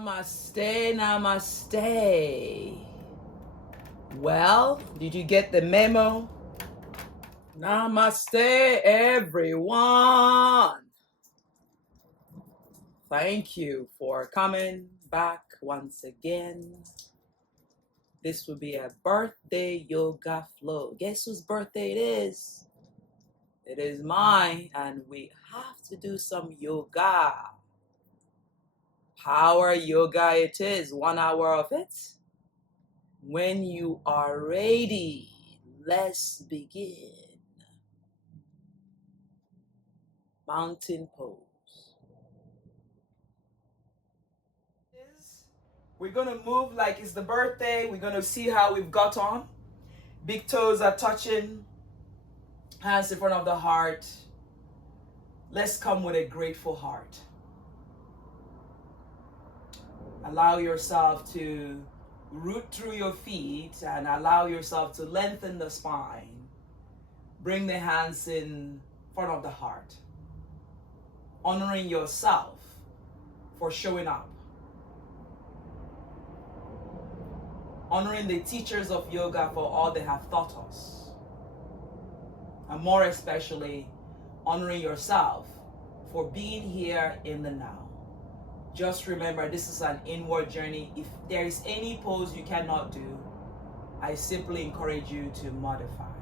Namaste, namaste. Well, did you get the memo? Namaste, everyone. Thank you for coming back once again. This will be a birthday yoga flow. Guess whose birthday it is? It is mine, and we have to do some yoga. Power yoga it is, 1 hour of it. When you are ready, let's begin. Mountain pose. We're going to move like it's the birthday. We're going to see how we've got on. Big toes are touching. Hands in front of the heart. Let's come with a grateful heart. Allow yourself to root through your feet and allow yourself to lengthen the spine. Bring the hands in front of the heart. Honoring yourself for showing up. Honoring the teachers of yoga for all they have taught us. And more especially, honoring yourself for being here in the now. Just remember, this is an inward journey. If there is any pose you cannot do, I simply encourage you to modify.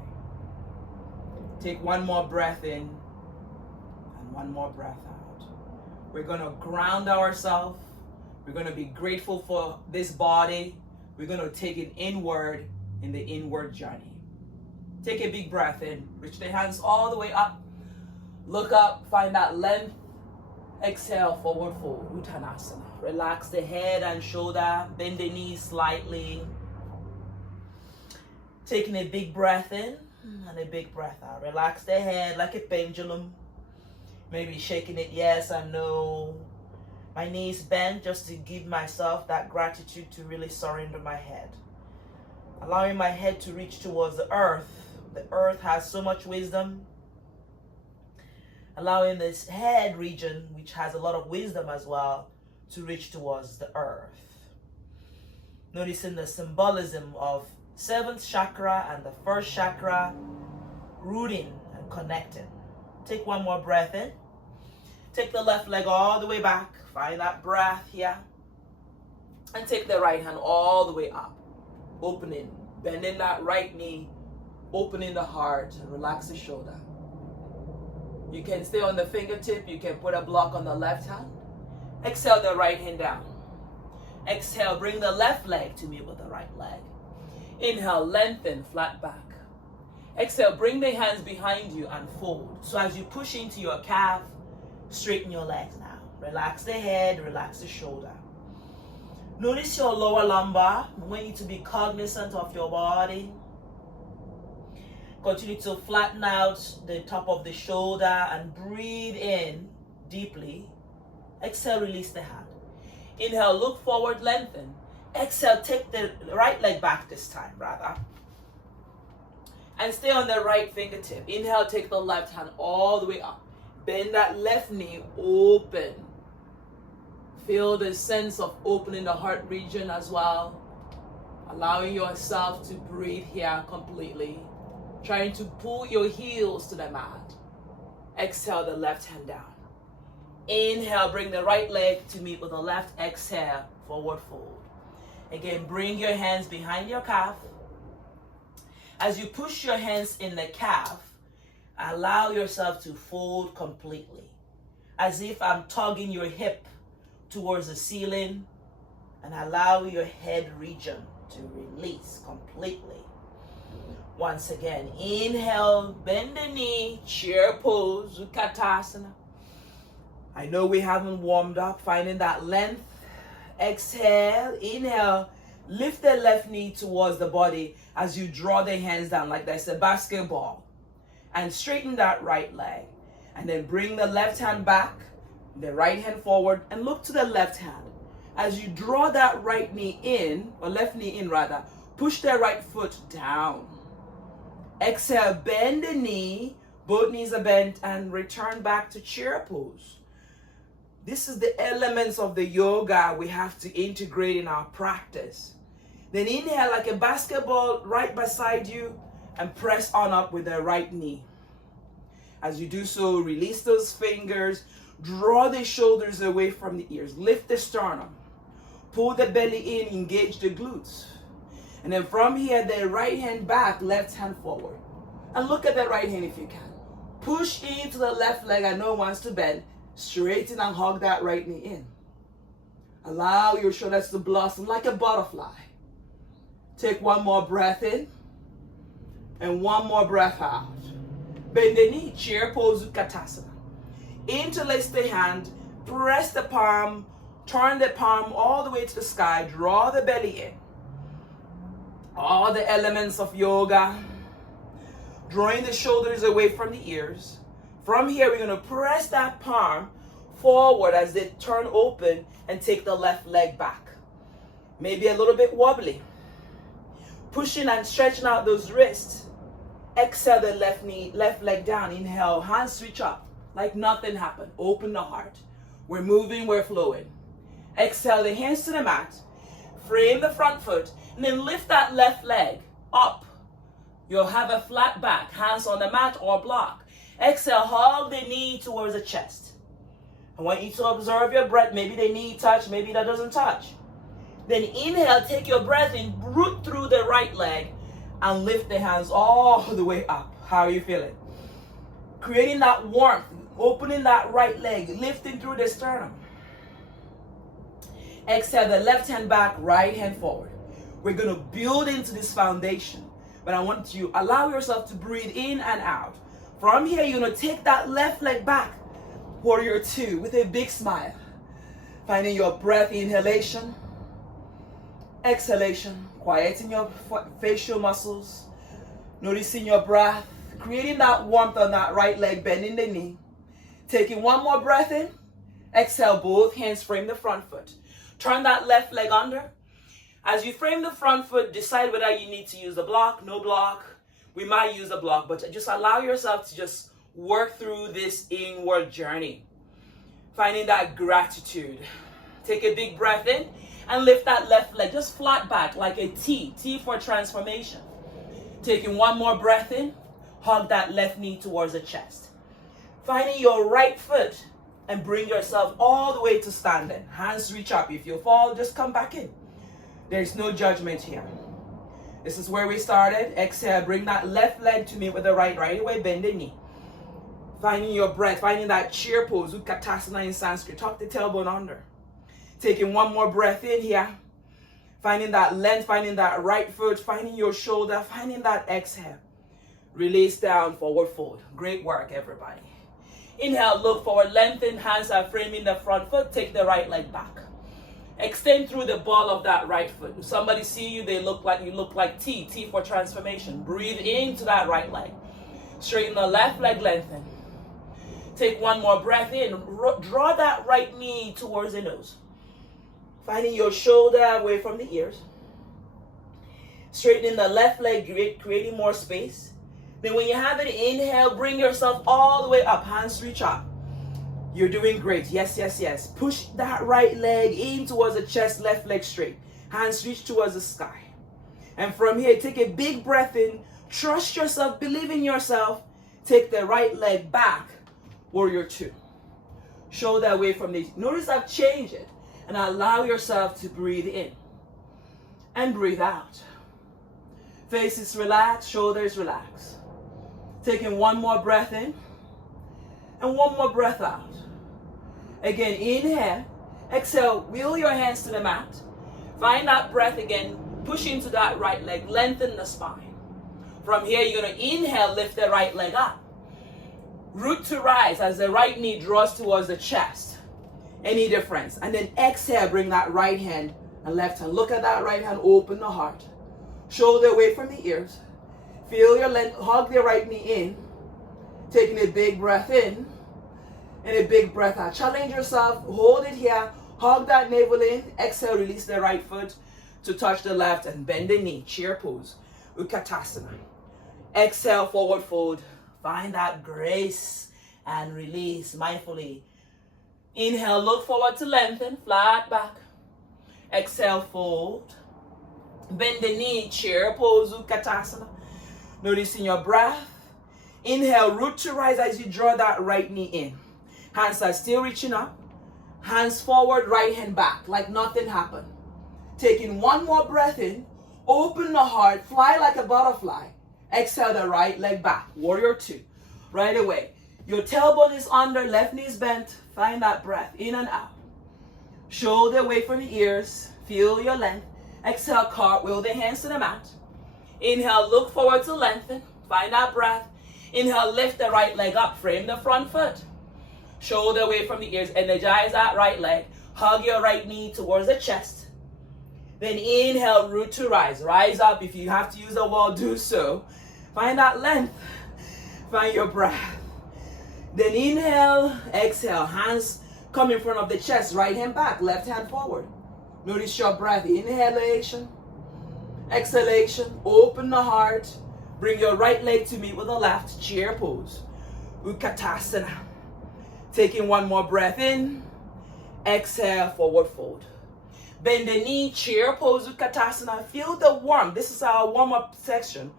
Take one more breath in and one more breath out. We're going to ground ourselves. We're going to be grateful for this body. We're going to take it inward in the inward journey. Take a big breath in. Reach the hands all the way up. Look up. Find that length. Exhale, forward fold, Uttanasana. Relax the head and shoulder. Bend the knees slightly. Taking a big breath in and a big breath out. Relax the head like a pendulum. Maybe shaking it yes and no. My knees bent just to give myself that gratitude to really surrender my head. Allowing my head to reach towards the earth. The earth has so much wisdom. Allowing this head region, which has a lot of wisdom as well, to reach towards the earth. Noticing the symbolism of 7th chakra and the 1st chakra, rooting and connecting. Take one more breath in. Take the left leg all the way back. Find that breath here. And take the right hand all the way up. Opening, bending that right knee, opening the heart, and relax the shoulder. You can stay on the fingertip. You can put a block on the left hand. Exhale the right hand down. Exhale, bring the left leg to meet with the right leg. Inhale, lengthen, flat back. Exhale, bring the hands behind you and fold. So as you push into your calf, straighten your legs now. Relax the head, relax the shoulder. Notice your lower lumbar. I want you to be cognizant of your body. Continue to flatten out the top of the shoulder and breathe in deeply. Exhale, release the hand. Inhale, look forward, lengthen. Exhale, take the right leg back this time, rather. And stay on the right fingertip. Inhale, take the left hand all the way up. Bend that left knee, open. Feel the sense of opening the heart region as well. Allowing yourself to breathe here completely. Trying to pull your heels to the mat. Exhale the left hand down. Inhale, bring the right leg to meet with the left. Exhale, forward fold. Again, bring your hands behind your calf. As you push your hands in the calf, allow yourself to fold completely. As if I'm tugging your hip towards the ceiling, and allow your head region to release completely. Once again, inhale, bend the knee, chair pose, Uttanasana. I know we haven't warmed up, finding that length. Exhale, inhale, lift the left knee towards the body as you draw the hands down like that's a basketball. And straighten that right leg. And then bring the left hand back, the right hand forward, and look to the left hand. As you draw that right knee in, or left knee in rather, push the right foot down. Exhale, bend the knee, both knees are bent, and return back to chair pose. This is the elements of the yoga we have to integrate in our practice. Then inhale like a basketball right beside you and press on up with the right knee. As you do so, release those fingers, draw the shoulders away from the ears, lift the sternum, pull the belly in, engage the glutes. And then from here, the right hand back, left hand forward. And look at the right hand if you can. Push into the left leg. I know it wants to bend. Straighten and hug that right knee in. Allow your shoulders to blossom like a butterfly. Take one more breath in and one more breath out. Bend the knee, chair pose, Utkatasana. Interlace the hand, press the palm, turn the palm all the way to the sky, draw the belly in. All the elements of yoga. Drawing the shoulders away from the ears. From here, we're going to press that palm forward as they turn open and take the left leg back. Maybe a little bit wobbly. Pushing and stretching out those wrists. Exhale the left leg down. Inhale, hands reach up like nothing happened. Open the heart. We're moving, we're flowing. Exhale the hands to the mat. Frame the front foot. And then lift that left leg up. You'll have a flat back. Hands on the mat or block. Exhale, hug the knee towards the chest. I want you to observe your breath. Maybe the knee touch, maybe that doesn't touch. Then inhale, take your breath in, root through the right leg and lift the hands all the way up. How are you feeling? Creating that warmth, opening that right leg, lifting through the sternum. Exhale, the left hand back, right hand forward. We're going to build into this foundation, but I want you to allow yourself to breathe in and out. From here, you're going to take that left leg back, warrior two, with a big smile. Finding your breath, inhalation, exhalation, quieting your facial muscles, noticing your breath, creating that warmth on that right leg, bending the knee. Taking one more breath in, exhale, both hands frame the front foot. Turn that left leg under. As you frame the front foot, decide whether you need to use a block, no block. We might use a block, but just allow yourself to just work through this inward journey. Finding that gratitude. Take a big breath in and lift that left leg just flat back like a T. T for transformation. Taking one more breath in, hug that left knee towards the chest. Finding your right foot and bring yourself all the way to standing. Hands reach up. If you fall, just come back in. There's no judgment here. This is where we started. Exhale, bring that left leg to meet with the right away, bend the knee. Finding your breath, finding that chair pose, Utkatasana in Sanskrit. Tuck the tailbone under. Taking one more breath in here. Finding that length, finding that right foot, finding your shoulder, finding that exhale. Release down, forward fold. Great work, everybody. Inhale, look forward, lengthen, hands are framing the front foot, take the right leg back. Extend through the ball of that right foot. If somebody see you, you look like T. T for transformation. Breathe into that right leg. Straighten the left leg, lengthen. Take one more breath in. Draw that right knee towards the nose. Finding your shoulder away from the ears. Straightening the left leg, creating more space. Then when you have it, inhale, bring yourself all the way up. Hands reach up. You're doing great. Yes, yes, yes. Push that right leg in towards the chest, left leg straight. Hands reach towards the sky. And from here, take a big breath in. Trust yourself. Believe in yourself. Take the right leg back. Warrior two. Shoulder away from the... Notice I've changed it. And allow yourself to breathe in. And breathe out. Face is relaxed. Shoulders relaxed. Taking one more breath in. And one more breath out. Again, inhale. Exhale, wheel your hands to the mat. Find that breath again. Push into that right leg. Lengthen the spine. From here, you're going to inhale, lift the right leg up. Root to rise as the right knee draws towards the chest. Any difference? And then exhale, bring that right hand and left hand. Look at that right hand, open the heart. Shoulder away from the ears. Feel your length, hug the right knee in. Taking a big breath in and a big breath out. Challenge yourself, hold it here, hug that navel in. Exhale, release the right foot to touch the left and bend the knee, chair pose, Utkatasana. Exhale, forward fold. Find that grace and release mindfully. Inhale, look forward to lengthen, flat back. Exhale, fold. Bend the knee, chair pose, Utkatasana. Noticing your breath. Inhale, root to rise as you draw that right knee in. Hands are still reaching up. Hands forward, right hand back, like nothing happened. Taking one more breath in. Open the heart, fly like a butterfly. Exhale the right leg back, warrior two. Right away. Your tailbone is under, left knee is bent. Find that breath, in and out. Shoulder away from the ears, feel your length. Exhale, cartwheel the hands to the mat. Inhale, look forward to lengthen. Find that breath. Inhale, lift the right leg up, frame the front foot. Shoulder away from the ears, energize that right leg. Hug your right knee towards the chest. Then inhale, root to rise. Rise up. If you have to use a wall, do so. Find that length. Find your breath. Then inhale, exhale. Hands come in front of the chest. Right hand back, left hand forward. Notice your breath. Inhalation. Exhalation. Open the heart. Bring your right leg to meet with the left. Chair pose. Utkatasana. Taking one more breath in. Exhale, forward fold. Bend the knee, chair pose, Utkatasana. Feel the warmth. This is our warm-up section.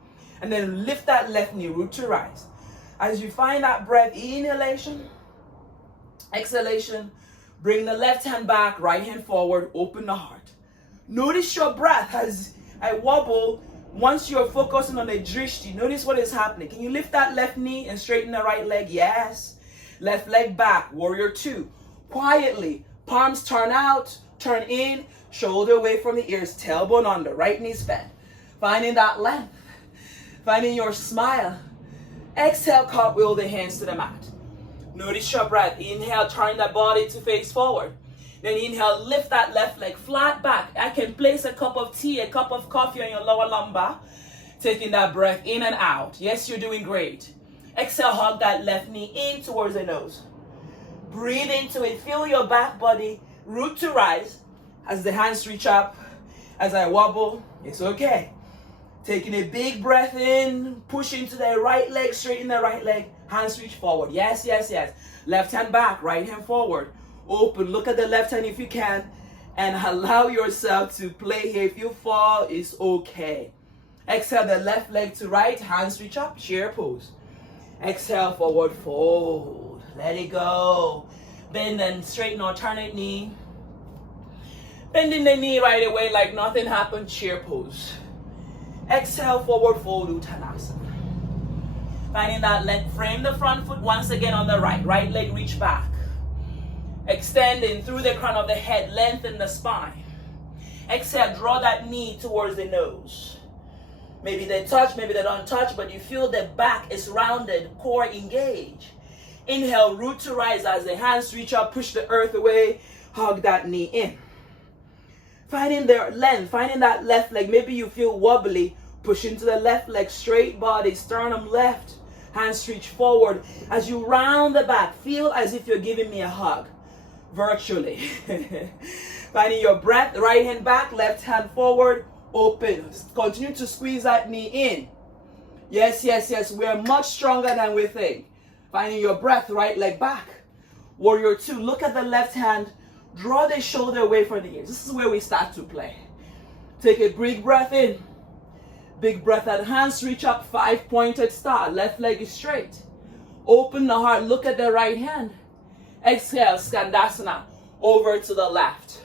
And then lift that left knee, root to rise. As you find that breath, inhalation, exhalation, bring the left hand back, right hand forward, open the heart. Notice your breath as I wobble. Once you're focusing on the drishti, notice what is happening. Can you lift that left knee and straighten the right leg? Yes. Left leg back, warrior two. Quietly, palms turn out, turn in, shoulder away from the ears, tailbone under, right knee bent. Finding that length, finding your smile. Exhale, cartwheel the hands to the mat. Notice your breath. Inhale, turn the body to face forward. Then inhale, lift that left leg flat back. I can place a cup of tea, a cup of coffee on your lower lumbar. Taking that breath in and out. Yes, you're doing great. Exhale, hug that left knee in towards the nose. Breathe into it. Feel your back body root to rise as the hands reach up. As I wobble, it's okay. Taking a big breath in, push into the right leg, straighten the right leg. Hands reach forward. Yes, yes, yes. Left hand back, right hand forward. Open, look at the left hand if you can, and allow yourself to play here. If you fall, it's okay. Exhale the left leg to right, hands reach up, chair pose. Exhale, forward fold. Let it go. Bend and straighten alternate knee. Bending the knee right away like nothing happened, chair pose. Exhale, forward fold, Uttanasana. Finding that length, frame the front foot once again on the right. Right leg reach back. Extending through the crown of the head, lengthen the spine. Exhale, draw that knee towards the nose. Maybe they touch, maybe they don't touch, but you feel the back is rounded, core engaged. Inhale, root to rise as the hands reach up, push the earth away, hug that knee in. Finding their length, finding that left leg. Maybe you feel wobbly, push into the left leg, straight body, sternum left, hands reach forward. As you round the back, feel as if you're giving me a hug, virtually. Finding your breath, right hand back, left hand forward, open. Continue to squeeze that knee in. Yes, yes, yes. We're much stronger than we think. Finding your breath, right leg back. Warrior two. Look at the left hand. Draw the shoulder away from the ears. This is where we start to play. Take a big breath in. Big breath out. Hands reach up. 5-pointed star. Left leg is straight. Open the heart. Look at the right hand. Exhale. Skandasana. Over to the left.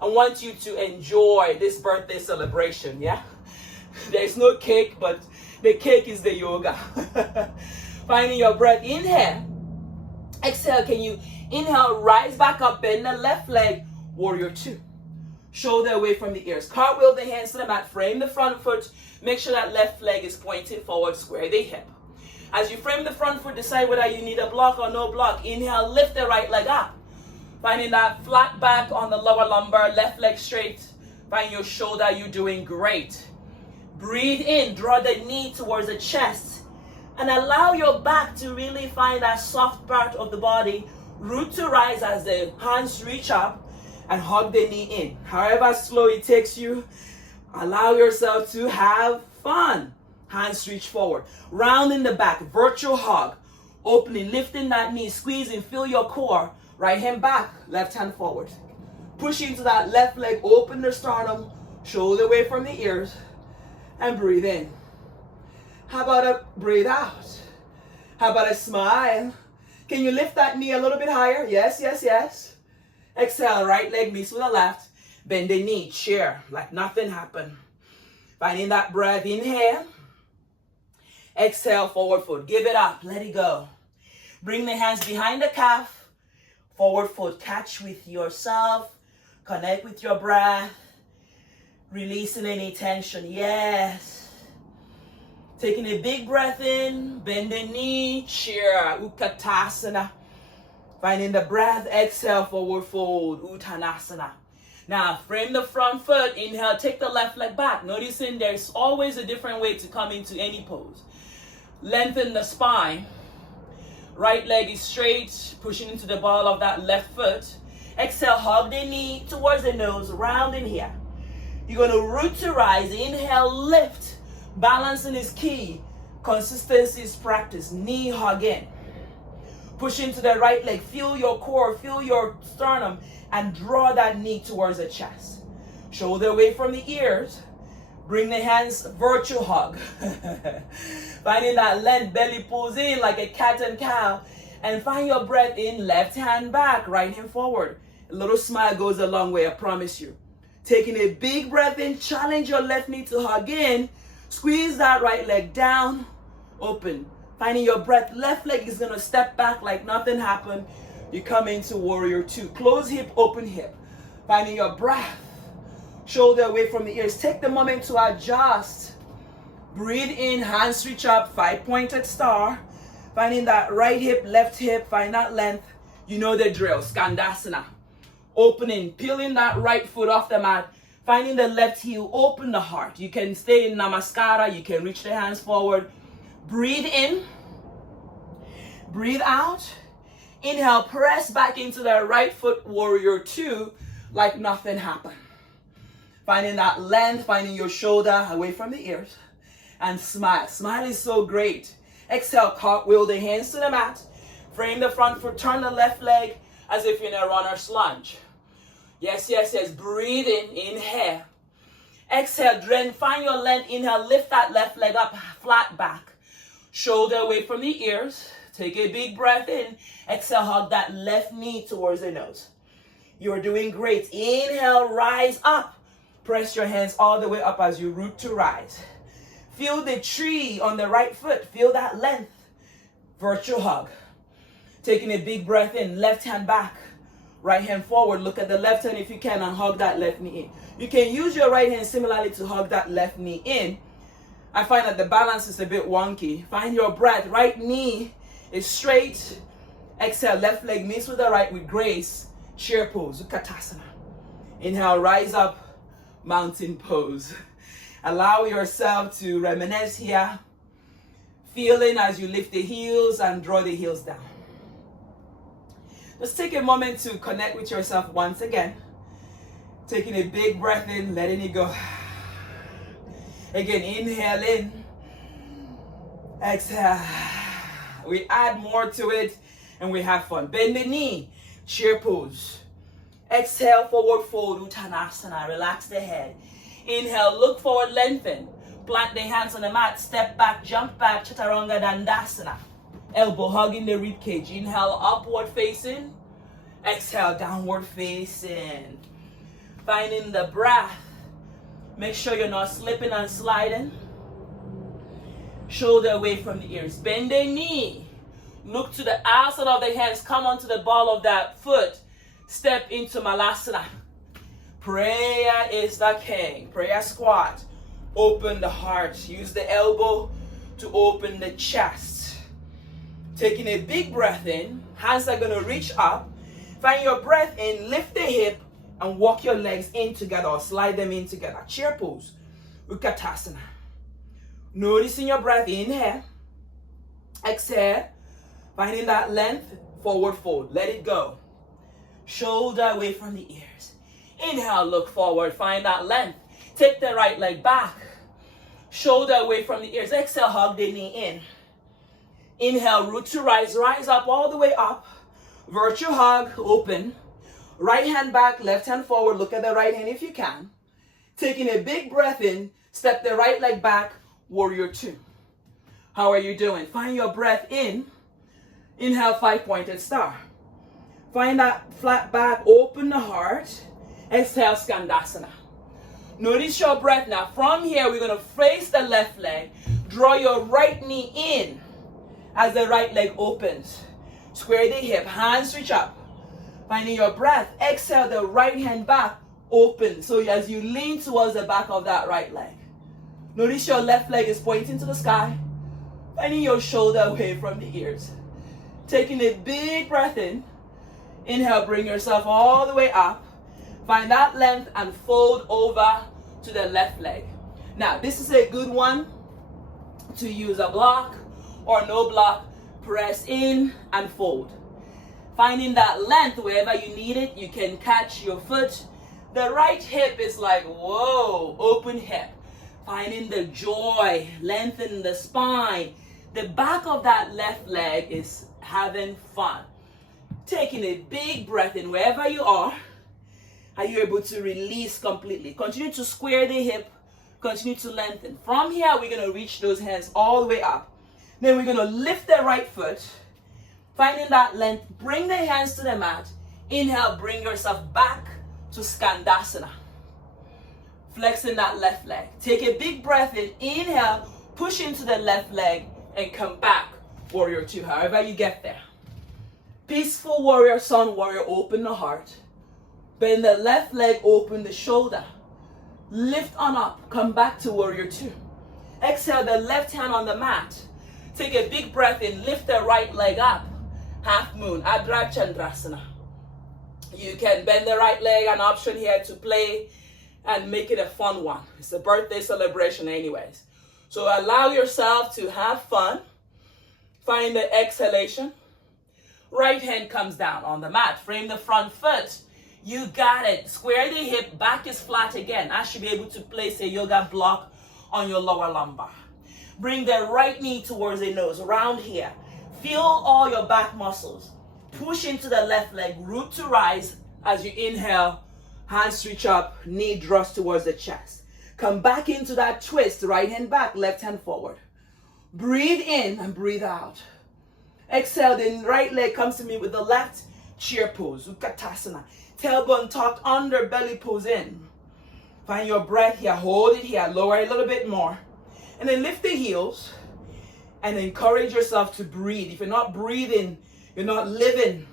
I want you to enjoy this birthday celebration, yeah? There's no cake, but the cake is the yoga. Finding your breath. Inhale. Exhale. Can you inhale, rise back up, bend the left leg, warrior two. Shoulder away from the ears. Cartwheel the hands to the mat, frame the front foot. Make sure that left leg is pointing forward, square the hip. As you frame the front foot, decide whether you need a block or no block. Inhale, lift the right leg up. Finding that flat back on the lower lumbar, left leg straight. Find your shoulder, you're doing great. Breathe in, draw the knee towards the chest. And allow your back to really find that soft part of the body. Root to rise as the hands reach up and hug the knee in. However slow it takes you, allow yourself to have fun. Hands reach forward. Round in the back, virtual hug. Opening, lifting that knee, squeezing, feel your core. Right hand back, left hand forward. Push into that left leg, open the sternum, shoulder away from the ears, and breathe in. How about a breathe out? How about a smile? Can you lift that knee a little bit higher? Yes, yes, yes. Exhale, right leg meets with the left. Bend the knee, chair, like nothing happened. Finding that breath, inhale. Exhale, forward foot. Give it up, let it go. Bring the hands behind the calf. Forward foot, catch with yourself. Connect with your breath. Releasing any tension, yes. Taking a big breath in, bend the knee, chair, Utkatasana. Finding the breath, exhale, forward fold, Uttanasana. Now, frame the front foot, inhale, take the left leg back. Noticing there's always a different way to come into any pose. Lengthen the spine. Right leg is straight, pushing into the ball of that left foot. Exhale, hug the knee towards the nose, round in here. You're going to root to rise. Inhale, lift. Balancing is key. Consistency is practice. Knee hug in. Push into the right leg. Feel your core, feel your sternum, and draw that knee towards the chest. Shoulder away from the ears. Bring the hands, virtual hug. Finding that length, belly pulls in like a cat and cow. And find your breath in, left hand back, right hand forward. A little smile goes a long way, I promise you. Taking a big breath in, challenge your left knee to hug in. Squeeze that right leg down, open. Finding your breath, left leg is gonna step back like nothing happened. You come into warrior two. Close hip, open hip. Finding your breath. Shoulder away from the ears. Take the moment to adjust. Breathe in, hands reach up, 5-pointed star. Finding that right hip, left hip, find that length. You know the drill, Skandasana. Opening, peeling that right foot off the mat. Finding the left heel, open the heart. You can stay in Namaskara, you can reach the hands forward. Breathe in. Breathe out. Inhale, press back into the right foot, warrior two, like nothing happened. Finding that length, finding your shoulder away from the ears. And smile. Smile is so great. Exhale, cartwheel the hands to the mat. Frame the front foot, turn the left leg as if you're in a runner's lunge. Yes, yes, yes. Breathe in, inhale. Exhale, drain, find your length. Inhale, lift that left leg up, flat back. Shoulder away from the ears. Take a big breath in. Exhale, hug that left knee towards the nose. You're doing great. Inhale, rise up. Press your hands all the way up as you root to rise. Feel the tree on the right foot. Feel that length. Virtual hug. Taking a big breath in. Left hand back. Right hand forward. Look at the left hand if you can and hug that left knee in. You can use your right hand similarly to hug that left knee in. I find that the balance is a bit wonky. Find your breath. Right knee is straight. Exhale. Left leg meets with the right with grace. Chair pose. Utkatasana. Inhale. Rise up. Mountain pose. Allow yourself to reminisce here. Feeling as you lift the heels and draw the heels down. Just take a moment to connect with yourself once again. Taking a big breath in, letting it go. Again, inhale in. Exhale. We add more to it and we have fun. Bend the knee. Chair pose. Exhale, forward fold, Uttanasana. Relax the head. Inhale, look forward, lengthen. Plant the hands on the mat. Step back, jump back, Chaturanga Dandasana. Elbow hugging the rib cage. Inhale, upward facing. Exhale, downward facing. Finding the breath. Make sure you're not slipping and sliding. Shoulder away from the ears. Bend the knee. Look to the outside of the hands. Come onto the ball of that foot. Step into Malasana. Prayer is the king. Prayer squat. Open the heart. Use the elbow to open the chest. Taking a big breath in. Hands are going to reach up. Find your breath in. Lift the hip and walk your legs in together or slide them in together. Chair pose. Utkatasana. Noticing your breath. Inhale. Exhale. Finding that length. Forward fold. Let it go. Shoulder away from the ears. Inhale, look forward. Find that length. Take the right leg back. Shoulder away from the ears. Exhale, hug the knee in. Inhale, root to rise. Rise up all the way up. Virtual hug, open. Right hand back, left hand forward. Look at the right hand if you can. Taking a big breath in, step the right leg back, warrior two. How are you doing? Find your breath in. Inhale, 5-pointed star. Find that flat back, open the heart. Exhale, Skandasana. Notice your breath now. From here, we're going to face the left leg. Draw your right knee in as the right leg opens. Square the hip, hands reach up. Finding your breath. Exhale, the right hand back, open. So as you lean towards the back of that right leg. Notice your left leg is pointing to the sky. Finding your shoulder away from the ears. Taking a big breath in. Inhale, bring yourself all the way up. Find that length and fold over to the left leg. Now, this is a good one to use a block or no block. Press in and fold. Finding that length wherever you need it, you can catch your foot. The right hip is like, whoa, open hip. Finding the joy, lengthen the spine. The back of that left leg is having fun. Taking a big breath in wherever you are. Are you able to release completely? Continue to square the hip. Continue to lengthen. From here, we're going to reach those hands all the way up. Then we're going to lift the right foot. Finding that length. Bring the hands to the mat. Inhale, bring yourself back to Skandasana. Flexing that left leg. Take a big breath in. Inhale, push into the left leg and come back. Warrior two, however you get there. Peaceful warrior, sun warrior, open the heart. Bend the left leg, open the shoulder. Lift on up, come back to warrior two. Exhale the left hand on the mat. Take a big breath in, lift the right leg up. Half moon, Adra Chandrasana. You can bend the right leg, an option here to play and make it a fun one. It's a birthday celebration anyways. So allow yourself to have fun. Find the exhalation. Right hand comes down on the mat. Frame the front foot. You got it. Square the hip. Back is flat again. I should be able to place a yoga block on your lower lumbar. Bring the right knee towards the nose. Around here. Feel all your back muscles. Push into the left leg. Root to rise. As you inhale, hands reach up. Knee draws towards the chest. Come back into that twist. Right hand back. Left hand forward. Breathe in and breathe out. Exhale, the right leg comes to me with the left. Chair pose, Utkatasana. Tailbone tucked under, belly pose in. Find your breath here, hold it here, lower it a little bit more. And then lift the heels and encourage yourself to breathe. If you're not breathing, you're not living.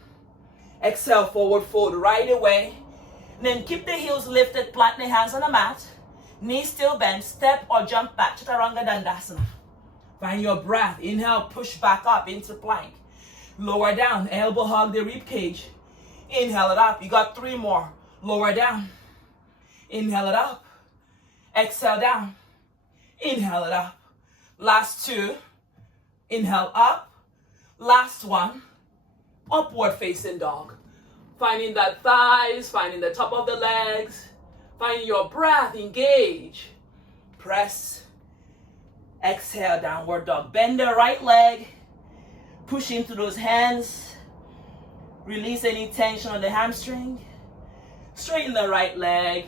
Exhale, forward fold right away. And then keep the heels lifted, plant the hands on the mat. Knees still bent, step or jump back. Chaturanga Dandasana. Find your breath. Inhale, push back up into plank. Lower down, elbow hug the rib cage. Inhale it up. You got 3 more. Lower down. Inhale it up. Exhale down. Inhale it up. Last 2. Inhale up. Last 1. Upward facing dog. Finding that thighs, finding the top of the legs. Finding your breath. Engage. Press. Exhale, downward dog. Bend the right leg. Push into those hands. Release any tension on the hamstring. Straighten the right leg.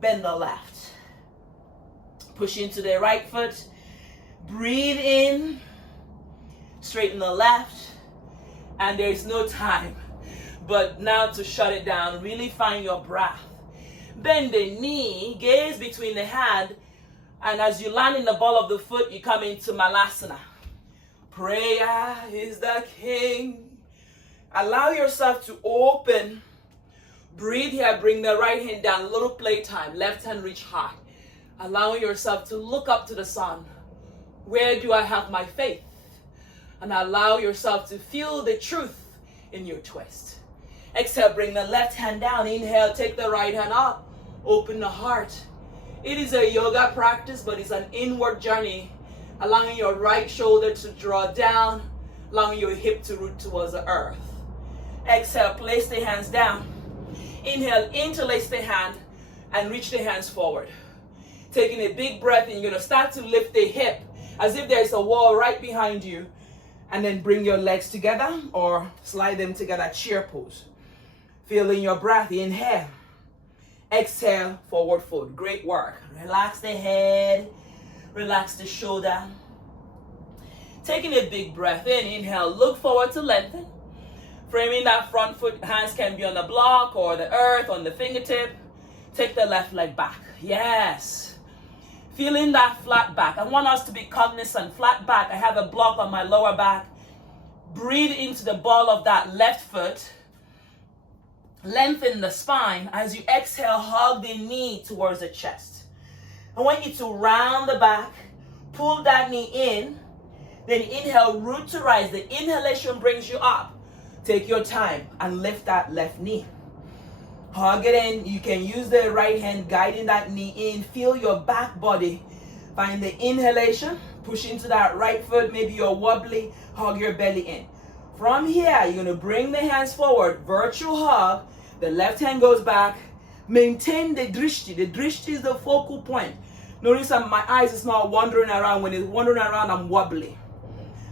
Bend the left. Push into the right foot. Breathe in. Straighten the left. And there's no time but now to shut it down. Really find your breath. Bend the knee. Gaze between the hand. And as you land in the ball of the foot, you come into Malasana. Prayer is the king. Allow yourself to open. Breathe here. Bring the right hand down. Little playtime. Left hand reach high. Allowing yourself to look up to the sun. Where do I have my faith? And allow yourself to feel the truth in your twist. Exhale. Bring the left hand down. Inhale. Take the right hand up. Open the heart. It is a yoga practice, but it's an inward journey, allowing your right shoulder to draw down, allowing your hip to root towards the earth. Exhale, place the hands down. Inhale, interlace the hand and reach the hands forward. Taking a big breath in, you're going to start to lift the hip as if there's a wall right behind you. And then bring your legs together or slide them together, chair pose. Feeling your breath, inhale. Exhale, forward fold. Great work. Relax the head, relax the shoulder. Taking a big breath in, inhale, look forward to lengthen. Framing that front foot, hands can be on the block or the earth, on the fingertip. Take the left leg back. Yes. Feeling that flat back. I want us to be cognizant. Flat back. I have a block on my lower back. Breathe into the ball of that left foot. Lengthen the spine. As you exhale, hug the knee towards the chest. I want you to round the back. Pull that knee in. Then inhale, root to rise. The inhalation brings you up. Take your time and lift that left knee. Hug it in. You can use the right hand guiding that knee in. Feel your back body. Find the inhalation. Push into that right foot. Maybe you're wobbly. Hug your belly in. From here, you're going to bring the hands forward. Virtual hug. The left hand goes back. Maintain the drishti. The drishti is the focal point. Notice that my eyes is not wandering around. When it's wandering around, I'm wobbly.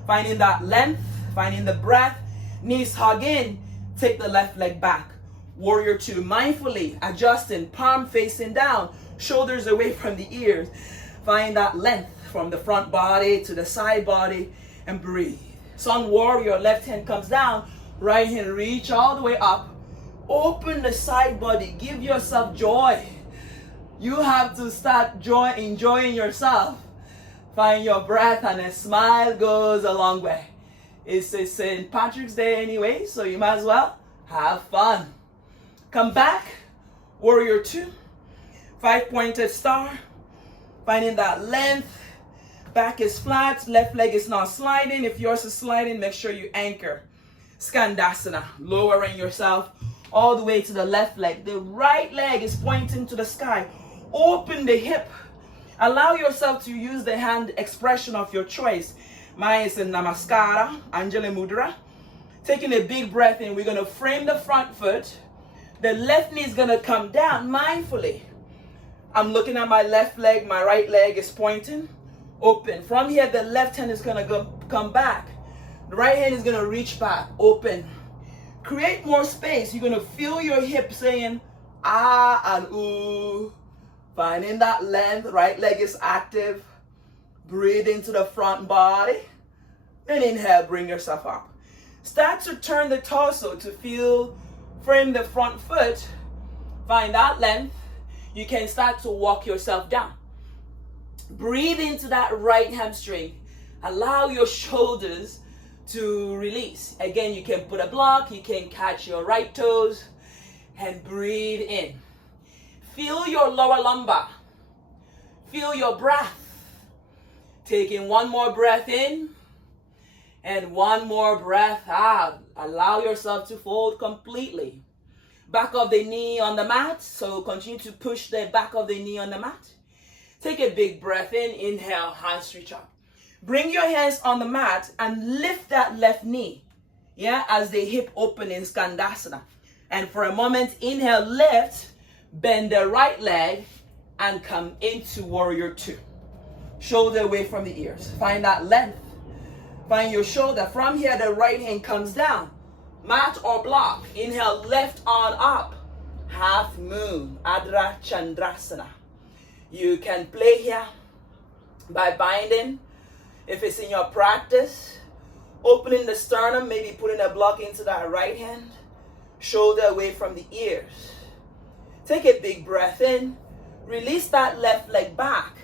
Finding that length. Finding the breath. Knees hug in. Take the left leg back. Warrior two, mindfully adjusting, palm facing down, shoulders away from the ears. Find that length from the front body to the side body and breathe. Sun warrior, left hand comes down, right hand reach all the way up. Open the side body, give yourself joy. You have to start enjoying yourself. Find your breath and a smile goes a long way. It's a St. Patrick's Day anyway, so you might as well have fun. Come back, warrior two, 5-pointed star, finding that length, back is flat, left leg is not sliding. If yours is sliding, make sure you anchor. Skandasana, lowering yourself all the way to the left leg. The right leg is pointing to the sky. Open the hip. Allow yourself to use the hand expression of your choice. Mine is in Namaskara, Anjali Mudra. Taking a big breath in, we're going to frame the front foot. The left knee is going to come down mindfully. I'm looking at my left leg. My right leg is pointing. Open. From here, the left hand is going to come back. The right hand is going to reach back. Open. Create more space. You're going to feel your hip saying ah and ooh. Finding that length. Right leg is active. Breathe into the front body. Then inhale, bring yourself up. Start to turn the torso to frame the front foot. Find that length. You can start to walk yourself down. Breathe into that right hamstring. Allow your shoulders to release. Again, you can put a block. You can catch your right toes and breathe in. Feel your lower lumbar. Feel your breath. Taking one more breath in and one more breath out. Allow yourself to fold completely. Back of the knee on the mat. So continue to push the back of the knee on the mat. Take a big breath in. Inhale, hands reach up. Bring your hands on the mat and lift that left knee. Yeah, as the hip open in Skandasana. And for a moment, inhale, lift. Bend the right leg and come into warrior two. Shoulder away from the ears. Find that length. Find your shoulder. From here, the right hand comes down. Mat or block. Inhale, left arm up. Half moon. Adra Chandrasana. You can play here by binding. If it's in your practice, opening the sternum, maybe putting a block into that right hand. Shoulder away from the ears. Take a big breath in. Release that left leg back.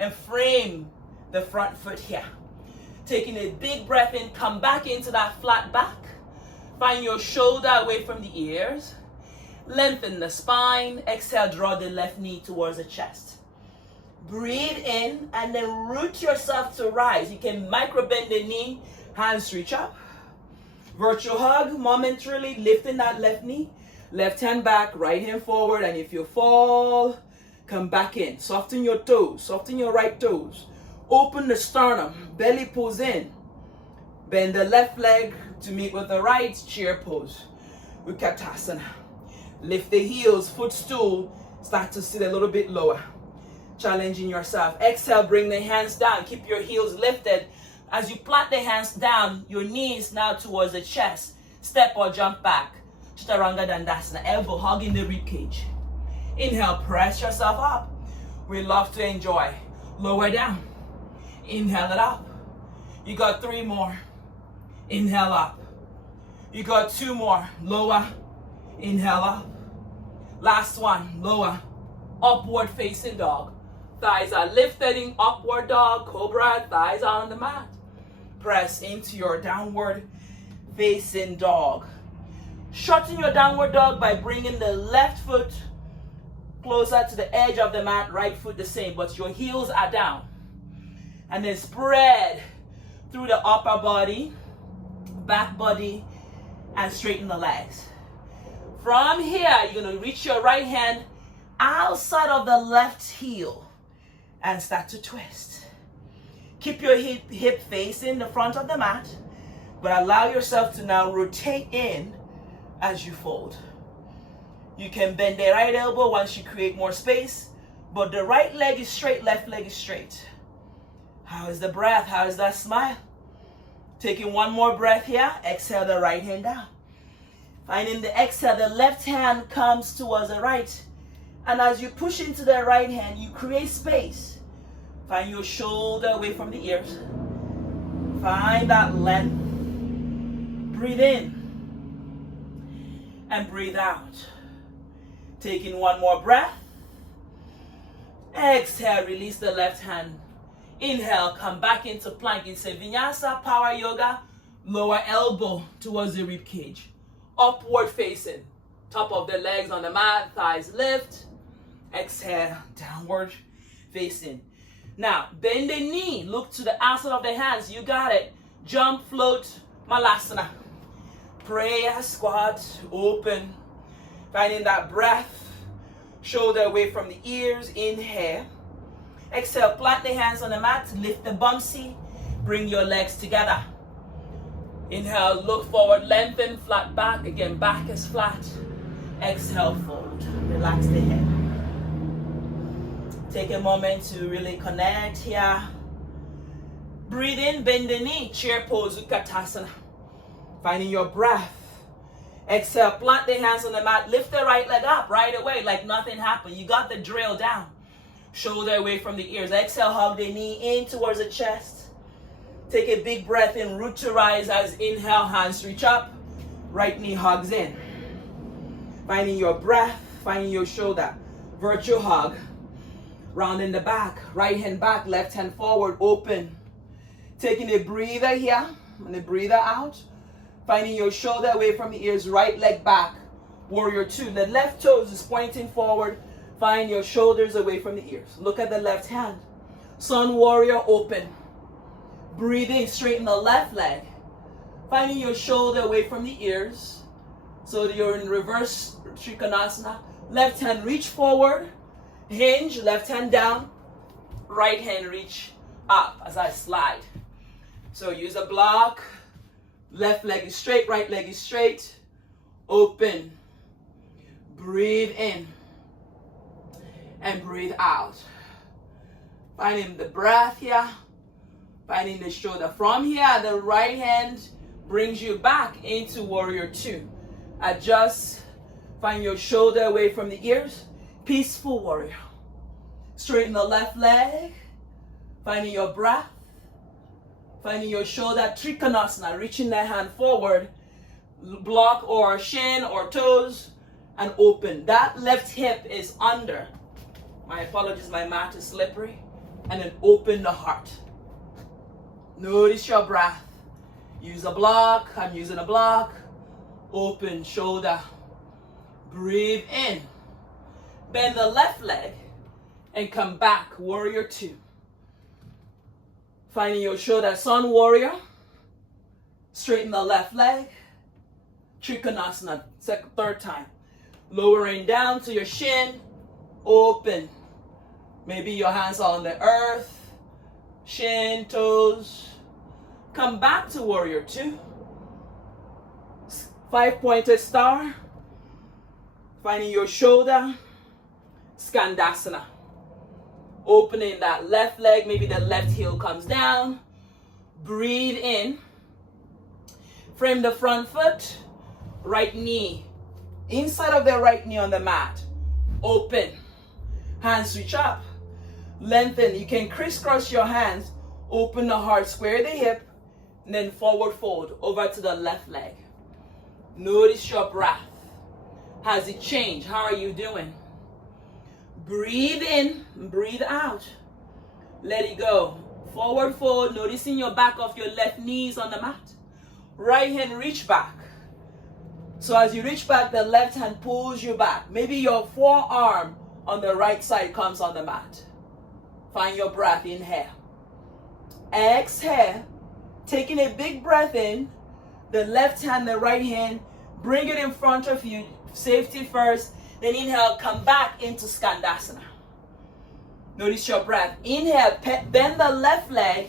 And frame the front foot here. Taking a big breath in, come back into that flat back. Find your shoulder away from the ears. Lengthen the spine. Exhale, draw the left knee towards the chest. Breathe in and then root yourself to rise. You can micro bend the knee, hands reach up. Virtual hug, momentarily lifting that left knee. Left hand back, right hand forward, and if you fall, come back in. Soften your toes. Soften your right toes. Open the sternum. Belly pulls in. Bend the left leg to meet with the right. Chair pose. Utkatasana. Lift the heels. Footstool. Start to sit a little bit lower. Challenging yourself. Exhale. Bring the hands down. Keep your heels lifted. As you plant the hands down, your knees now towards the chest. Step or jump back. Chaturanga Dandasana. Elbow hugging the rib cage. Inhale, press yourself up. We love to enjoy. Lower down. Inhale it up. You got 3 more. Inhale up. You got 2 more. Lower. Inhale up. Last one. Lower. Upward facing dog. Thighs are lifted in upward dog. Cobra. Thighs are on the mat. Press into your downward facing dog. Shorten your downward dog by bringing the left foot closer to the edge of the mat, right foot the same, but your heels are down. And then spread through the upper body, back body, and straighten the legs. From here, you're going to reach your right hand outside of the left heel and start to twist. Keep your hip facing the front of the mat, but allow yourself to now rotate in as you fold. You can bend the right elbow once you create more space, but the right leg is straight, left leg is straight. How is the breath? How is that smile? Taking one more breath here. Exhale the right hand down. Finding the exhale, the left hand comes towards the right. And as you push into the right hand, you create space. Find your shoulder away from the ears. Find that length. Breathe in. And breathe out. Taking one more breath. Exhale, release the left hand. Inhale, come back into plank. It's a Vinyasa Power Yoga. Lower elbow towards the rib cage. Upward facing. Top of the legs on the mat. Thighs lift. Exhale, downward facing. Now, bend the knee. Look to the outside of the hands. You got it. Jump, float, Malasana. Prayer, squat, open. Finding that breath. Shoulder away from the ears. Inhale. Exhale, plant the hands on the mat. Lift the bumsy. Bring your legs together. Inhale, look forward, lengthen, flat back. Again, back is flat. Exhale, fold. Relax the head. Take a moment to really connect here. Breathe in, bend the knee. Chair pose, Utkatasana. Finding your breath. Exhale, plant the hands on the mat. Lift the right leg up right away like nothing happened. You got the drill down. Shoulder away from the ears. Exhale, hug the knee in towards the chest. Take a big breath in, root to rise as inhale, hands reach up. Right knee hugs in. Finding your breath, finding your shoulder. Virtual hug. Rounding the back, right hand back, left hand forward, open. Taking a breather here and a breather out. Finding your shoulder away from the ears, right leg back. Warrior 2. The left toes is pointing forward. Find your shoulders away from the ears. Look at the left hand. Sun Warrior, open. Breathing, straighten the left leg. Finding your shoulder away from the ears. So that you're in reverse Trikonasana. Left hand reach forward. Hinge, left hand down. Right hand reach up as I slide. So use a block. Left leg is straight, right leg is straight. Open. Breathe in. And breathe out. Finding the breath here. Finding the shoulder. From here, the right hand brings you back into Warrior 2. Adjust. Find your shoulder away from the ears. Peaceful Warrior. Straighten the left leg. Finding your breath. Finding your shoulder. Trikonasana. Reaching the hand forward. Block or shin or toes. And open. That left hip is under. My apologies, my mat is slippery. And then open the heart. Notice your breath. Use a block. I'm using a block. Open shoulder. Breathe in. Bend the left leg and come back. Warrior 2. Finding your shoulder. Sun Warrior. Straighten the left leg. Trikonasana. Third time. Lowering down to your shin. Open. Maybe your hands are on the earth. Shin, toes. Come back to Warrior 2. 5-pointed star. Finding your shoulder. Skandasana. Opening that left leg. Maybe the left heel comes down. Breathe in. Frame the front foot, right knee. Inside of the right knee on the mat. Open. Hands reach up. Lengthen. You can crisscross your hands. Open the heart, square the hip, and then forward fold over to the left leg. Notice your breath. Has it changed? How are you doing? Breathe in, breathe out. Let it go. Forward fold, noticing your back of your left knees on the mat. Right hand reach back. So as you reach back, the left hand pulls you back. Maybe your forearm on the right side comes on the mat. Find your breath. Inhale. Exhale. Taking a big breath in. The left hand, the right hand. Bring it in front of you. Safety first. Then inhale. Come back into Skandasana. Notice your breath. Inhale. Bend the left leg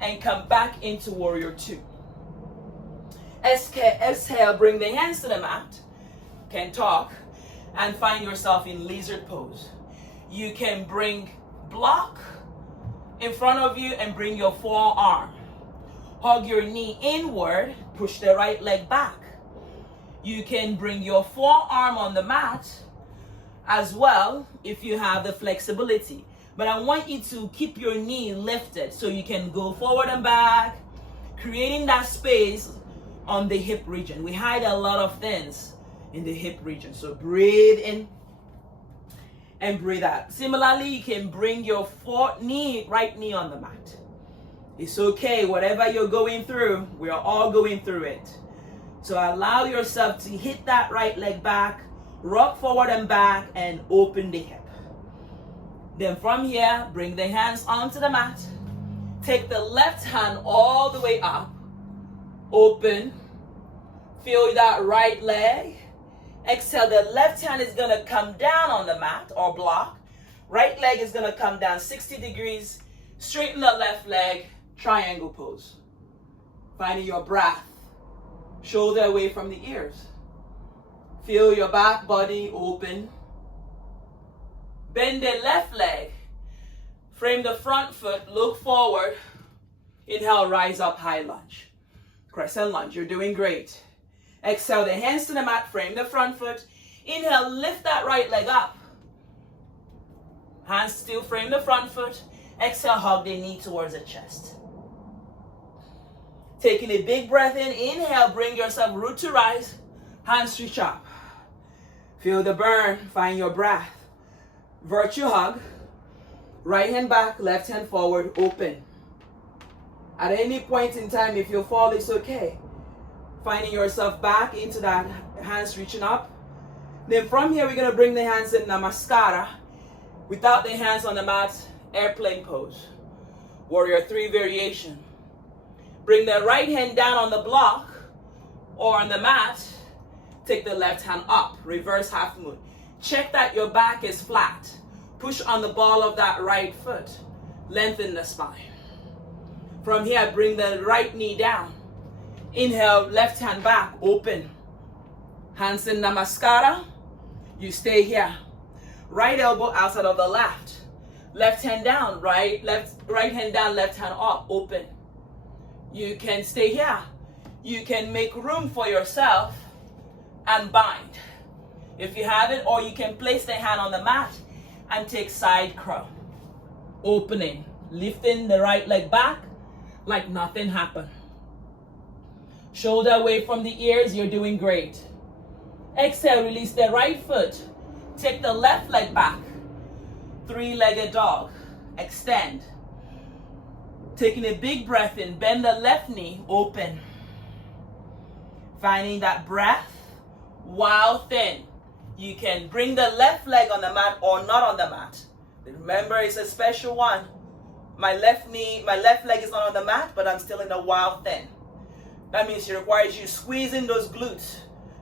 and come back into Warrior 2. Exhale. Bring the hands to the mat. Can talk. And find yourself in lizard pose. You can bring block in front of you and bring your forearm. Hug your knee inward. Push the right leg back. You can bring your forearm on the mat as well if you have the flexibility. But I want you to keep your knee lifted so you can go forward and back, creating that space on the hip region. We hide a lot of things in the hip region. So breathe in and breathe out. Similarly, you can bring your right knee on the mat. It's okay, whatever you're going through, we are all going through it. So allow yourself to hit that right leg back, rock forward and back, and open the hip. Then from here, bring the hands onto the mat. Take the left hand all the way up. Open. Feel that right leg. Exhale, the left hand is going to come down on the mat or block. Right leg is going to come down 60 degrees. Straighten the left leg, triangle pose. Finding your breath. Shoulder away from the ears. Feel your back body open. Bend the left leg. Frame the front foot, look forward. Inhale, rise up, high lunge. Crescent lunge, you're doing great. Exhale, the hands to the mat, frame the front foot. Inhale, lift that right leg up. Hands still, frame the front foot. Exhale, hug the knee towards the chest. Taking a big breath in, inhale, bring yourself root to rise. Hands reach up. Feel the burn, find your breath. Virtue hug. Right hand back, left hand forward, open. At any point in time, if you fall, it's okay. Finding yourself back into that, hands reaching up. Then from here, we're going to bring the hands in Namaskara. Without the hands on the mat, airplane pose. Warrior 3 variation. Bring the right hand down on the block or on the mat. Take the left hand up, reverse half moon. Check that your back is flat. Push on the ball of that right foot. Lengthen the spine. From here, bring the right knee down. Inhale, left hand back, open. Hands in Namaskara. You stay here. Right elbow outside of the left. Left hand down, right hand down, left hand up, open. You can stay here. You can make room for yourself and bind. If you have it, or you can place the hand on the mat and take side crow. Opening, lifting the right leg back like nothing happened. Shoulder away from the ears, you're doing great. Exhale, release the right foot. Take the left leg back. Three-legged dog. Extend. Taking a big breath in, bend the left knee, open. Finding that breath while thin. You can bring the left leg on the mat or not on the mat. Remember, it's a special one. My left leg is not on the mat, but I'm still in a wild thin. That means it requires you squeezing those glutes,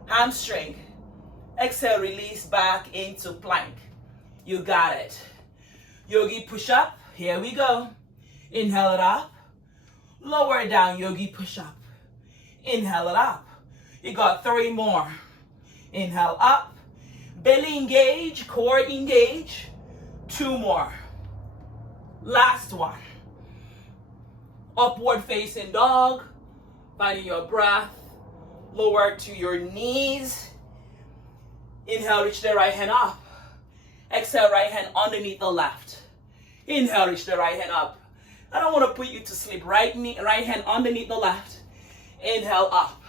hamstring. Exhale, release back into plank. You got it. Yogi push up. Here we go. Inhale it up. Lower it down, yogi push up. Inhale it up. You got 3 more. Inhale up. Belly engage, core engage. 2 more. Last one. Upward facing dog. Finding your breath. Lower to your knees. Inhale, reach the right hand up. Exhale, right hand underneath the left. Inhale, reach the right hand up. I don't want to put you to sleep. Right hand underneath the left. Inhale, up.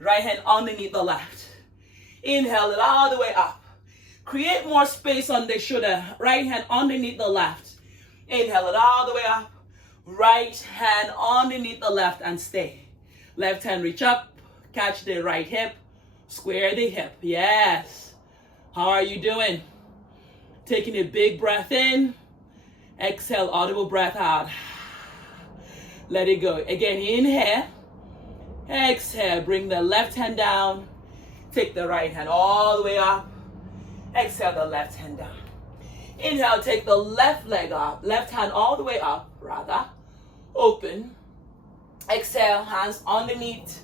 Right hand underneath the left. Inhale it all the way up. Create more space on the shoulder. Right hand underneath the left. Inhale it all the way up. Right hand underneath the left and stay. Left hand reach up. Catch the right hip. Square the hip. Yes. How are you doing? Taking a big breath in. Exhale, audible breath out. Let it go. Again, inhale. Exhale, bring the left hand down. Take the right hand all the way up. Exhale, the left hand down. Inhale, take the left leg up. Left hand all the way up, rather. Open. Exhale, hands underneath.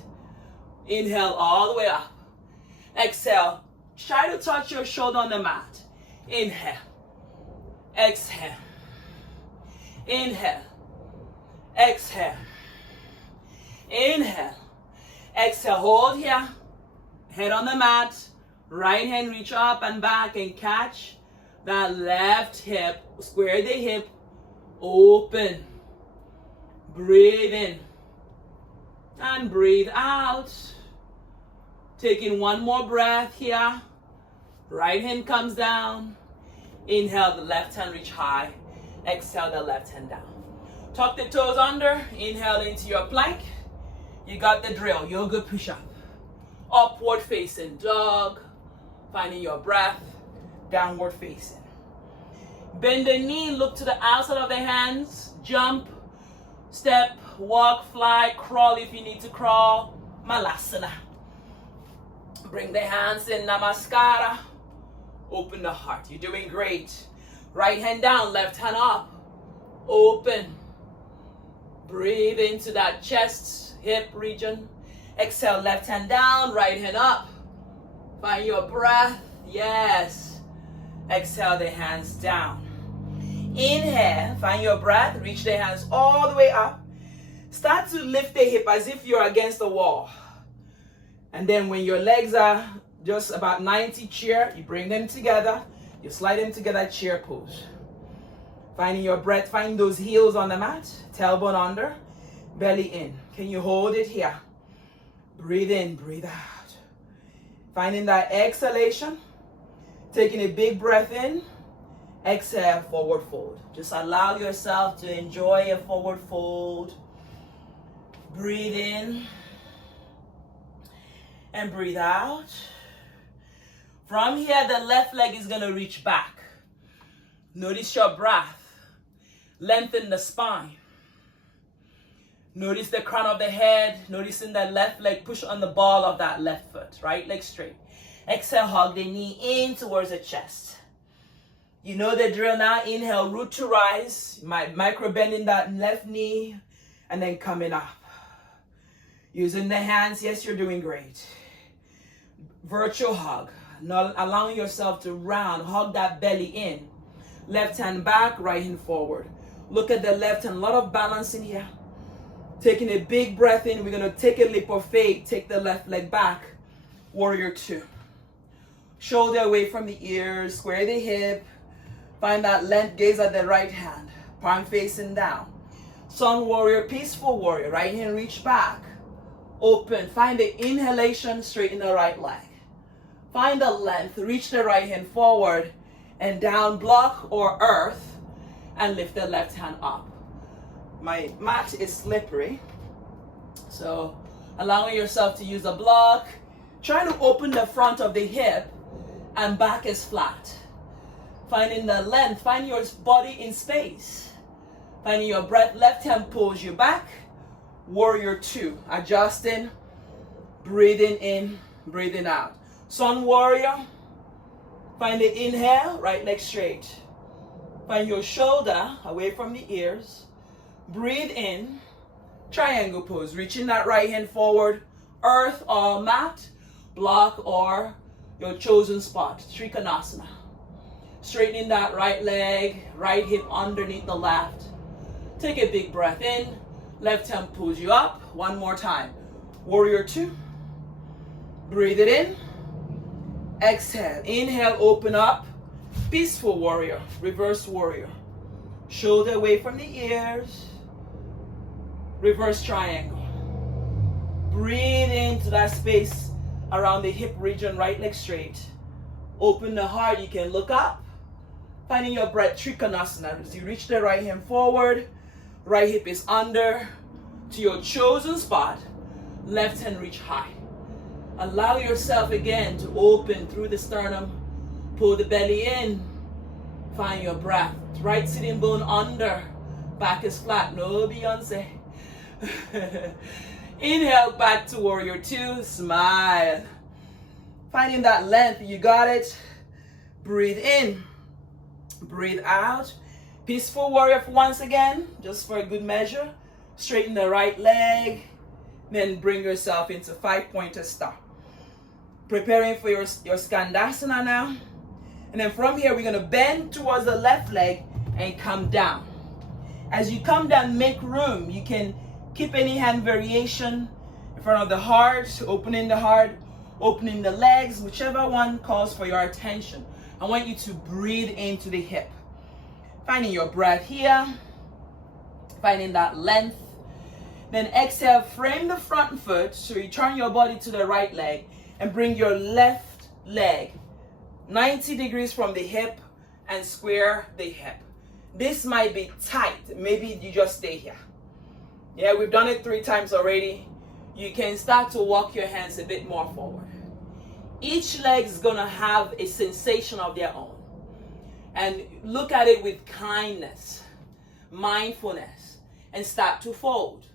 Inhale, all the way up. Exhale, try to touch your shoulder on the mat. Inhale. Exhale. Inhale. Exhale. Inhale. Exhale. Hold here. Head on the mat. Right hand reach up and back and catch that left hip. Square the hip. Open. Breathe in. And breathe out. Taking one more breath here. Right hand comes down. Inhale, the left hand reach high. Exhale, the left hand down. Tuck the toes under. Inhale into your plank. You got the drill. Yoga push-up. Upward facing dog. Finding your breath. Downward facing. Bend the knee. Look to the outside of the hands. Jump. Step. Walk. Fly. Crawl if you need to crawl. Malasana. Bring the hands in. Namaskara. Open the heart. You're doing great. Right hand down, left hand up. Open. Breathe into that chest, hip region. Exhale, left hand down, right hand up. Find your breath. Yes. Exhale, the hands down. Inhale, find your breath. Reach the hands all the way up. Start to lift the hip as if you're against the wall. And then when your legs are just about 90 chair, you bring them together. You slide them together, chair pose. Finding your breath, find those heels on the mat. Tailbone under, belly in. Can you hold it here? Breathe in, breathe out. Finding that exhalation. Taking a big breath in. Exhale, forward fold. Just allow yourself to enjoy a forward fold. Breathe in. And breathe out. From here, the left leg is going to reach back. Notice your breath. Lengthen the spine. Notice the crown of the head. Noticing the left leg push on the ball of that left foot. Right leg straight. Exhale, hug the knee in towards the chest. You know the drill now. Inhale, root to rise. Micro bending that left knee and then coming up. Using the hands. Yes, you're doing great. Virtual hug. Not allowing yourself to round. Hug that belly in. Left hand back, right hand forward. Look at the left hand. A lot of balance in here. Taking a big breath in. We're going to take a leap of faith. Take the left leg back. Warrior two. Shoulder away from the ears. Square the hip. Find that length. Gaze at the right hand. Palm facing down. Sun warrior, peaceful warrior. Right hand reach back. Open. Find the inhalation. Straighten the right leg. Find the length. Reach the right hand forward and down, block or earth, and lift the left hand up. My mat is slippery, so allowing yourself to use a block. Try to open the front of the hip and back is flat. Finding the length, find your body in space. Finding your breath, left hand pulls you back. Warrior two, adjusting, breathing in, breathing out. Sun warrior, find the inhale, right leg straight. Find your shoulder away from the ears. Breathe in, triangle pose, reaching that right hand forward, earth or mat, block or your chosen spot, Trikonasana. Straightening that right leg, right hip underneath the left. Take a big breath in, Left hand pulls you up. One more time. Warrior 2. Breathe it in. Exhale. Inhale, open up. Peaceful warrior. Reverse warrior. Shoulder away from the ears. Reverse triangle. Breathe into that space around the hip region, right leg straight. Open the heart, you can look up. Finding your breath, Trikonasana. As you reach the right hand forward, right hip is under to your chosen spot. Left hand reach high. Allow yourself again to open through the sternum. Pull the belly in. Find your breath. Right sitting bone under. Back is flat. No Beyonce. Inhale back to warrior 2. Smile. Finding that length. You got it. Breathe in. Breathe out. Peaceful warrior once again. Just for a good measure. Straighten the right leg. Then bring yourself into 5-pointer stop. Preparing for your Skandasana now. And then from here, we're going to bend towards the left leg and come down. As you come down, make room. You can keep any hand variation in front of the heart, opening the heart, opening the legs, whichever one calls for your attention. I want you to breathe into the hip. Finding your breath here. Finding that length. Then exhale, frame the front foot. So you turn your body to the right leg and bring your left leg 90 degrees from the hip and square the hip. This might be tight. Maybe you just stay here. Yeah, we've done it 3 times already. You can start to walk your hands a bit more forward. Each leg is going to have a sensation of their own. And look at it with kindness, mindfulness, and start to fold.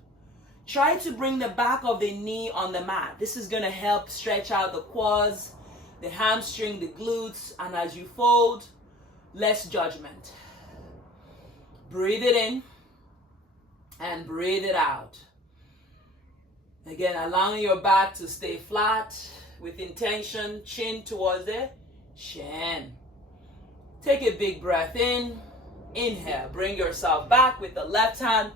Try to bring the back of the knee on the mat. This is going to help stretch out the quads, the hamstring, the glutes, and as you fold, less judgment. Breathe it in and breathe it out. Again, allowing your back to stay flat with intention, chin towards the chin. Take a big breath in. Inhale, bring yourself back with the left hand.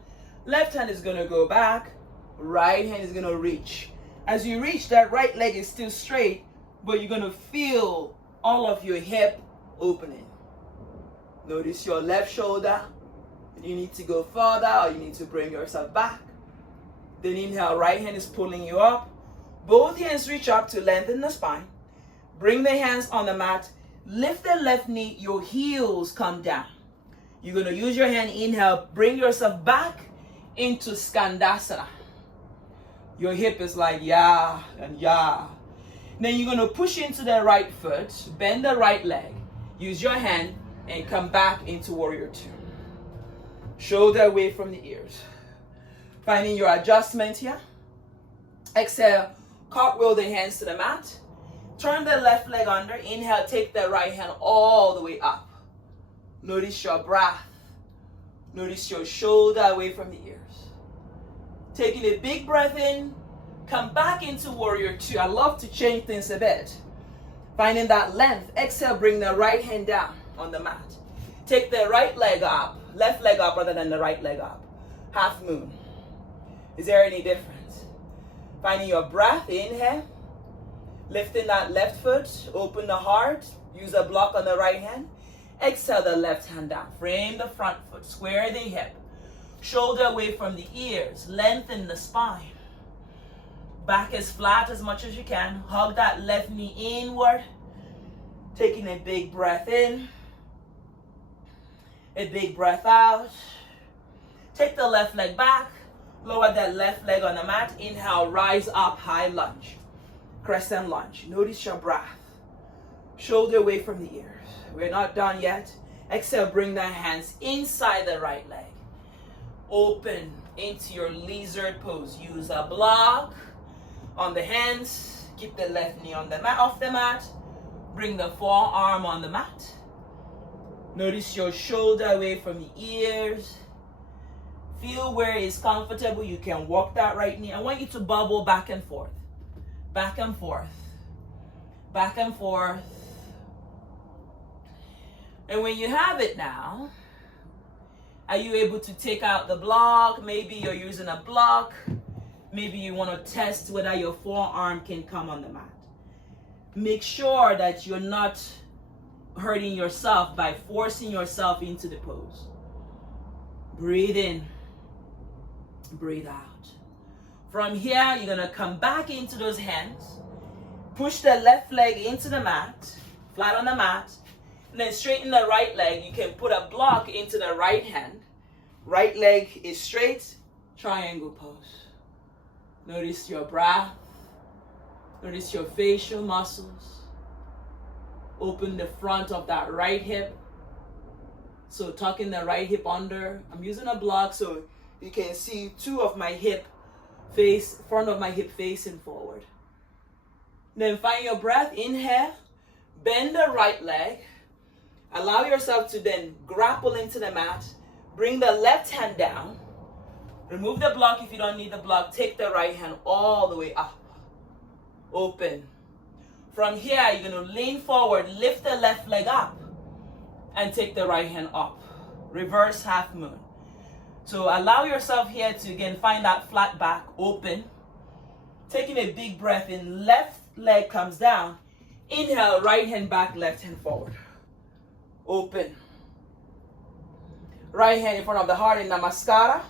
Left hand is going to go back. Right hand is going to reach. As you reach, that right leg is still straight, but you're going to feel all of your hip opening. Notice your left shoulder. You need to go further or you need to bring yourself back. Then inhale, right hand is pulling you up. Both hands reach up to lengthen the spine. Bring the hands on the mat. Lift the left knee, your heels come down. You're going to use your hand, inhale, bring yourself back into Skandasana. Your hip is like yeah and yeah. Then you're going to push into the right foot, bend the right leg, use your hand, and come back into warrior 2. Shoulder away from the ears. Finding your adjustment here. Exhale, cartwheel the hands to the mat. Turn the left leg under. Inhale, take the right hand all the way up. Notice your breath. Notice your shoulder away from the ears. Taking a big breath in. Come back into warrior 2. I love to change things a bit. Finding that length. Exhale, bring the right hand down on the mat. Take the right leg up. Left leg up rather than the right leg up. Half moon. Is there any difference? Finding your breath. Inhale. Lifting that left foot. Open the heart. Use a block on the right hand. Exhale the left hand down. Frame the front foot. Square the hip. Shoulder away from the ears. Lengthen the spine. Back as flat as much as you can. Hug that left knee inward. Taking a big breath in. A big breath out. Take the left leg back. Lower that left leg on the mat. Inhale, rise up, high lunge. Crescent lunge. Notice your breath. Shoulder away from the ears. We're not done yet. Exhale, bring the hands inside the right leg. Open into your lizard pose. Use a block on the hands. Keep the left knee on the mat, off the mat. Bring the forearm on the mat. Notice your shoulder away from the ears. Feel where it's comfortable. You can walk that right knee. I want you to bubble back and forth. Back and forth. Back and forth. And when you have it now, Are you able to take out the block? Maybe you're using a block. Maybe you want to test whether your forearm can come on the mat. Make sure that you're not hurting yourself by forcing yourself into the pose. Breathe in, breathe out. From here, you're gonna come back into those hands. Push the left leg into the mat, flat on the mat, and then straighten the right leg. You can put a block into the right hand. Right leg is straight, triangle pose. Notice your breath. Notice your facial muscles. Open the front of that right hip. So tucking the right hip under. I'm using a block so you can see two of my front of my hip facing forward. Then find your breath. Inhale. Bend the right leg. Allow yourself to then grapple into the mat. Bring the left hand down. Remove the block if you don't need the block. Take the right hand all the way up. Open. From here, you're going to lean forward, lift the left leg up, and take the right hand up. Reverse half moon. So allow yourself here to, again, find that flat back, open. Taking a big breath in, left leg comes down. Inhale, right hand back, left hand forward. Open. Right hand in front of the heart in Namaskara.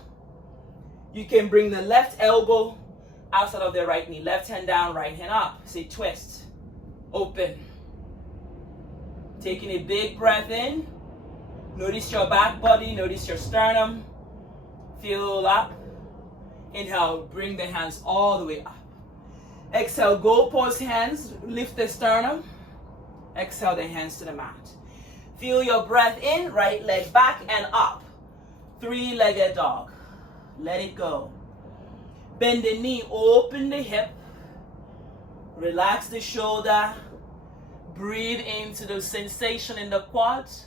You can bring the left elbow outside of the right knee. Left hand down, right hand up. Say twist. Open. Taking a big breath in. Notice your back body. Notice your sternum. Feel up. Inhale, bring the hands all the way up. Exhale, goal pose hands. Lift the sternum. Exhale the hands to the mat. Feel your breath in. Right leg back and up. Three-legged dog. Let it go. Bend the knee, open the hip. Relax the shoulder. Breathe into the sensation in the quads.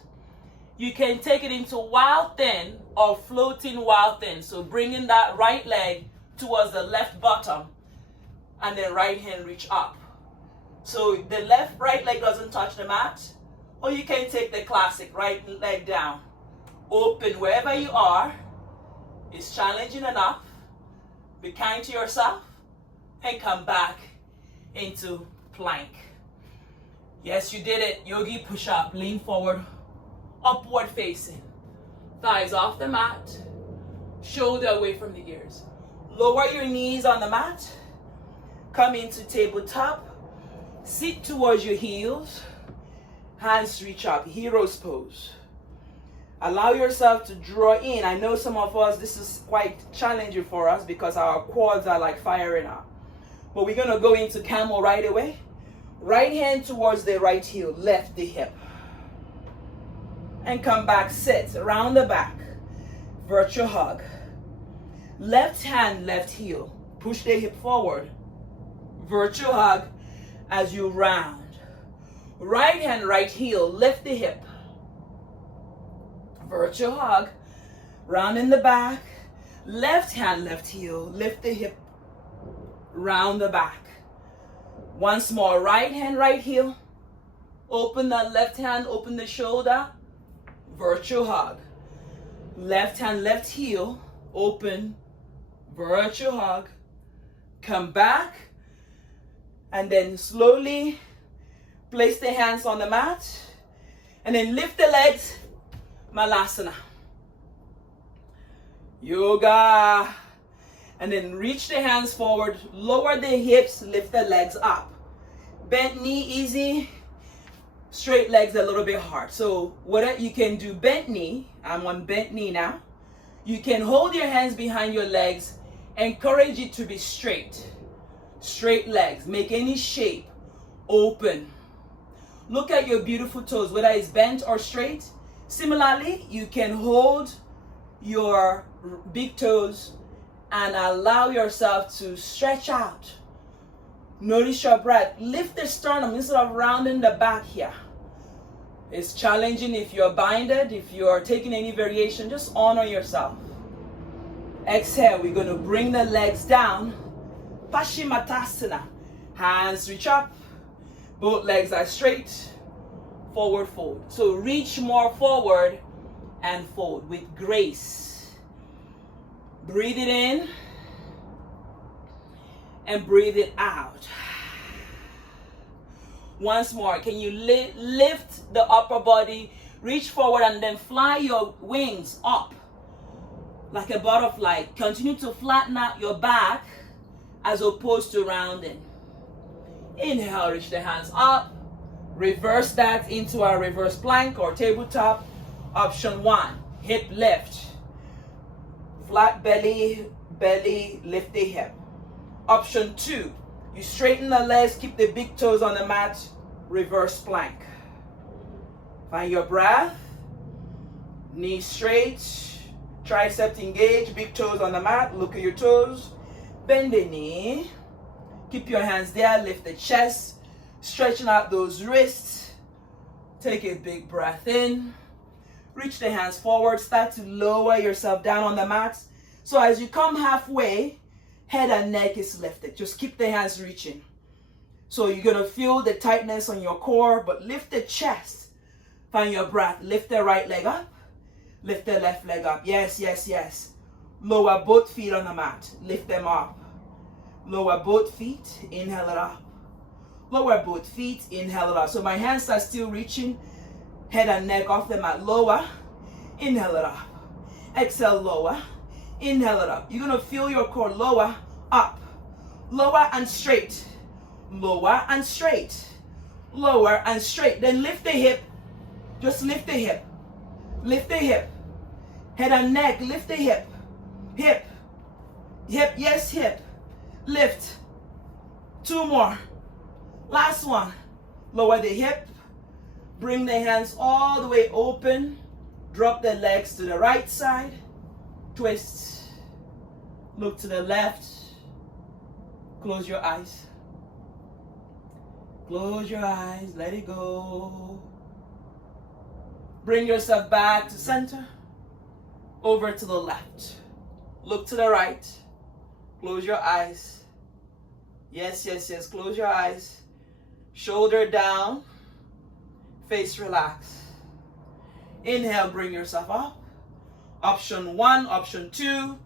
You can take it into wild thin or floating wild thin. So bringing that right leg towards the left bottom and then right hand reach up. So the right leg doesn't touch the mat. Or you can take the classic right leg down. Open wherever you are. It's challenging enough. Be kind to yourself and come back into plank. Yes, you did it. Yogi push up. Lean forward. Upward facing. Thighs off the mat. Shoulder away from the ears. Lower your knees on the mat. Come into tabletop. Sit towards your heels. Hands reach up. Hero's pose. Allow yourself to draw in. I know some of us, this is quite challenging for us because our quads are like firing up. But we're going to go into camel right away. Right hand towards the right heel, left the hip. And come back, sit, around the back. Virtual hug. Left hand, left heel. Push the hip forward. Virtual hug as you round. Right hand, right heel, lift the hip. Virtual hug. Round in the back. Left hand, left heel, lift the hip. Round the back. Once more, right hand, right heel. Open the left hand, open the shoulder. Virtual hug. Left hand, left heel. Open. Virtual hug. Come back. And then slowly place the hands on the mat. And then lift the legs. Malasana. Yoga. And then reach the hands forward. Lower the hips. Lift the legs up. Bent knee easy. Straight legs a little bit hard. So what you can do, bent knee. I'm on bent knee now. You can hold your hands behind your legs. Encourage it to be straight. Straight legs. Make any shape. Open. Look at your beautiful toes, whether it's bent or straight. Similarly, you can hold your big toes and allow yourself to stretch out. Notice your breath. Lift the sternum instead of rounding the back here. It's challenging if you're binded, if you're taking any variation, just honor yourself. Exhale, we're going to bring the legs down. Paschimottanasana. Hands reach up. Both legs are straight. Forward fold. So reach more forward and fold with grace. Breathe it in and breathe it out. Once more, can you lift the upper body, reach forward, and then fly your wings up like a butterfly. Continue to flatten out your back as opposed to rounding. Inhale, reach the hands up. Reverse that into our reverse plank or tabletop. Option 1, hip lift. Flat belly, lift the hip. Option 2, you straighten the legs, keep the big toes on the mat, reverse plank. Find your breath. Knees straight, triceps engaged, big toes on the mat, look at your toes. Bend the knee. Keep your hands there, lift the chest, stretching out those wrists. Take a big breath in. Reach the hands forward, start to lower yourself down on the mat. So as you come halfway, head and neck is lifted. Just keep the hands reaching. So you're gonna feel the tightness on your core, but lift the chest. Find your breath. Lift the right leg up. Lift the left leg up. Yes, yes, yes. Lower both feet on the mat. Lift them up. Lower both feet. Inhale it up. Lower both feet. Inhale it up. So my hands are still reaching. Head and neck off the mat. Lower. Inhale it up. Exhale, lower. Inhale it up. You're going to feel your core lower, up. Lower and straight. Lower and straight. Lower and straight. Then lift the hip. Just lift the hip. Lift the hip. Head and neck. Lift the hip. Hip. Hip. Yes, hip. Lift. 2 more. Last one. Lower the hip. Bring the hands all the way open. Drop the legs to the right side. Twist. Look to the left. Close your eyes. Close your eyes. Let it go. Bring yourself back to center. Over to the left. Look to the right. Close your eyes. Yes, yes, yes. Close your eyes. Shoulder down. Face relax. Inhale, bring yourself up. Option 1, option 2,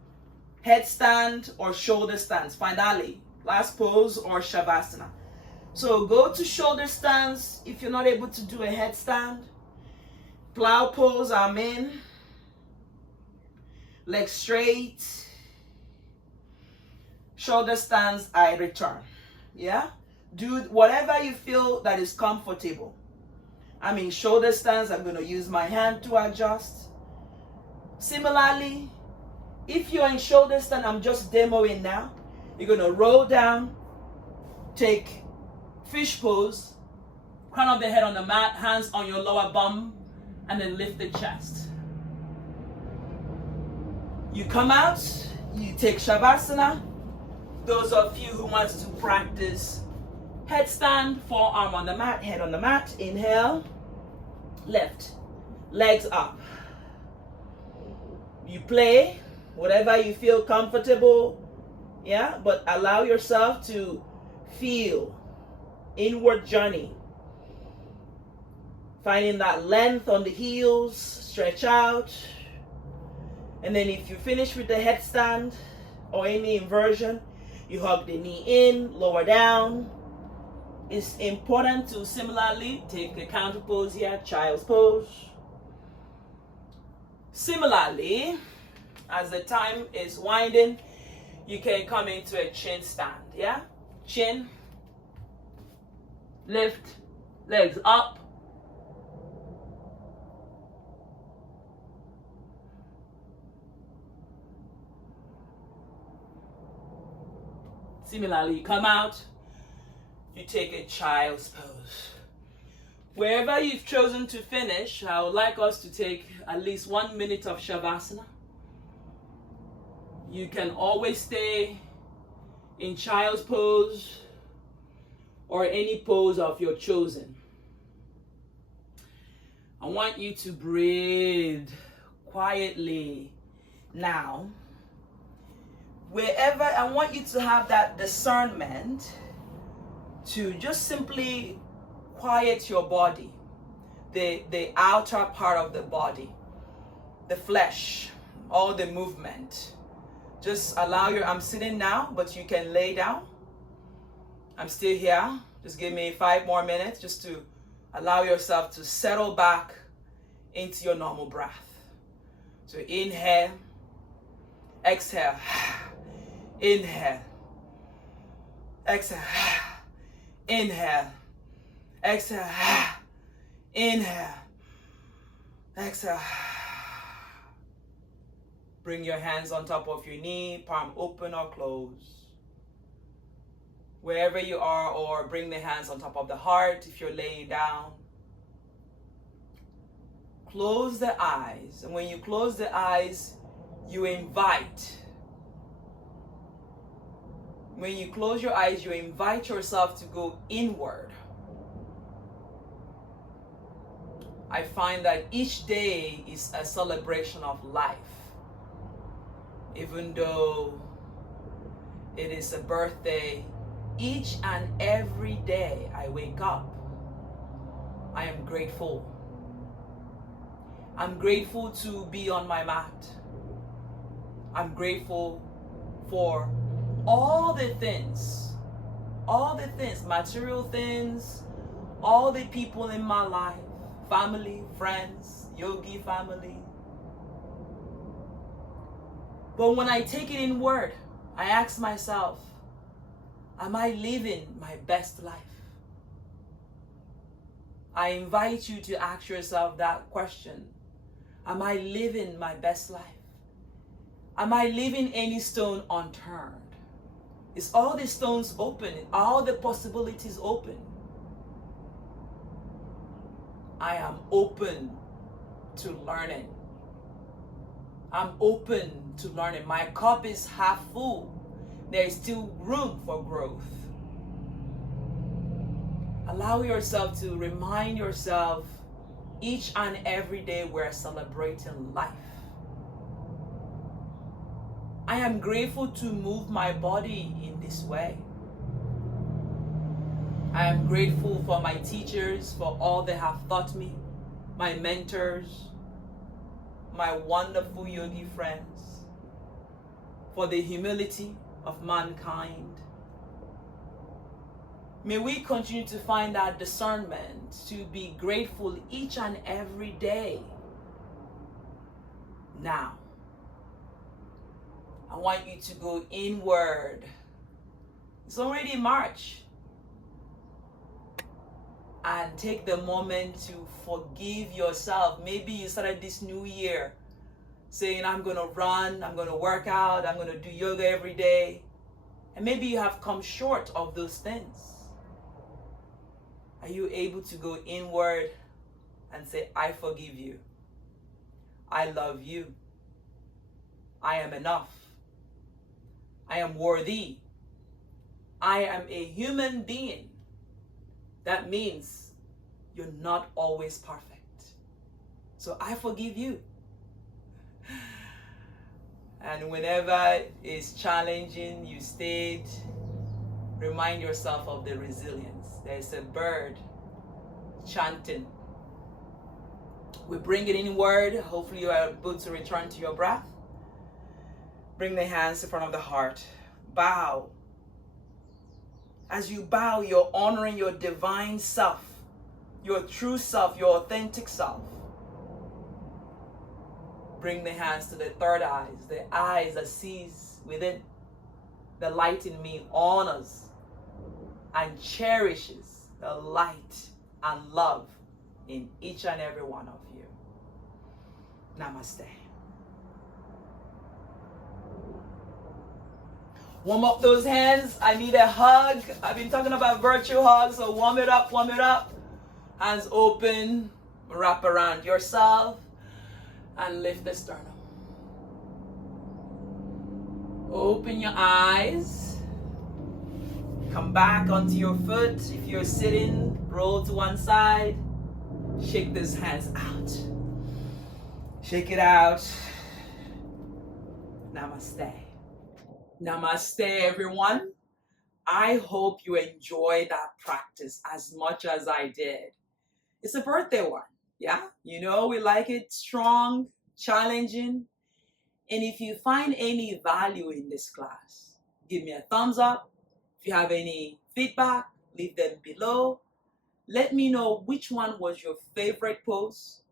headstand or shoulder stands. Finally, last pose or Shavasana. So go to shoulder stands if you're not able to do a headstand. Plow pose, I'm in. Legs straight. Shoulder stands, I return. Yeah? Do whatever you feel that is comfortable. I'm in shoulder stands, I'm going to use my hand to adjust. Similarly, if you're in shoulder stand, I'm just demoing now. You're going to roll down, take fish pose, crown of the head on the mat, hands on your lower bum, and then lift the chest. You come out, you take Shavasana. Those of you who want to practice headstand, forearm on the mat, head on the mat, inhale, lift, legs up. You play whatever you feel comfortable, yeah, but allow yourself to feel inward journey. Finding that length on the heels, stretch out. And then if you finish with the headstand or any inversion, you hug the knee in, lower down. It's important to similarly take the counter pose here, child's pose. Similarly, as the time is winding, you can come into a chin stand, yeah? Chin, lift, legs up. Similarly, you come out, you take a child's pose. Wherever you've chosen to finish, I would like us to take at least 1 minute of Shavasana. You can always stay in child's pose or any pose of your chosen. I want you to breathe quietly now. Wherever, I want you to have that discernment to just simply quiet your body, the outer part of the body. the flesh, all the movement. Just allow I'm sitting now, but you can lay down. I'm still here. Just give me 5 more minutes just to allow yourself to settle back into your normal breath. So inhale, exhale, inhale, exhale, inhale, exhale, inhale, exhale. Bring your hands on top of your knee, palm open or closed. Wherever you are, or bring the hands on top of the heart if you're laying down. Close the eyes, and when you close the eyes, you invite. When you close your eyes, you invite yourself to go inward. I find that each day is a celebration of life. Even though it is a birthday, each and every day I wake up, I am grateful. I'm grateful to be on my mat. I'm grateful for all the things, material things, all the people in my life, family, friends, yogi family. But when I take it inward, I ask myself, am I living my best life? I invite you to ask yourself that question. Am I living my best life? Am I leaving any stone unturned? Is all the stones open? All the possibilities open? I am open to learning. I'm open to learning. My cup is half full. There is still room for growth. Allow yourself to remind yourself each and every day we're celebrating life. I am grateful to move my body in this way. I am grateful for my teachers, for all they have taught me, my mentors, my wonderful yogi friends, for the humility of mankind. May we continue to find that discernment to be grateful each and every day. Now, I want you to go inward. It's already March. And take the moment to forgive yourself. Maybe you started this new year saying, I'm going to run, I'm going to work out, I'm going to do yoga every day. And maybe you have come short of those things. Are you able to go inward and say, I forgive you. I love you. I am enough. I am worthy. I am a human being. That means you're not always perfect. So I forgive you. And whenever it's challenging, you stayed, remind yourself of the resilience. There's a bird chanting. We bring it inward. Hopefully you are able to return to your breath. Bring the hands in front of the heart. Bow. As you bow, you're honoring your divine self, your true self, your authentic self. Bring the hands to the third eyes, the eyes that sees within. The light in me honors and cherishes the light and love in each and every one of you. Namaste. Warm up those hands. I need a hug. I've been talking about virtual hugs, so warm it up, warm it up. Hands open, wrap around yourself, and lift the sternum. Open your eyes. Come back onto your foot. If you're sitting, roll to one side. Shake those hands out. Shake it out. Namaste. Namaste, everyone. I hope you enjoyed that practice as much as I did. It's a birthday one, yeah? You know, we like it strong. challenging. And if you find any value in this class, give me a thumbs up. If you have any feedback, leave them below. Let me know which one was your favorite pose,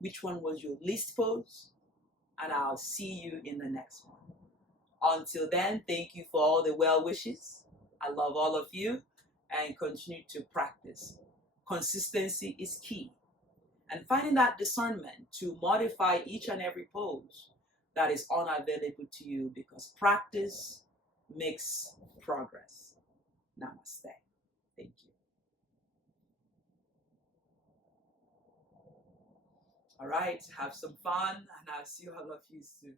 which one was your least pose, and I'll see you in the next one. Until then, thank you for all the well wishes. I love all of you, and continue to practice. Consistency is key. And finding that discernment to modify each and every pose that is unavailable to you, because practice makes progress. Namaste. Thank you. All right, have some fun, and I'll see all of you soon.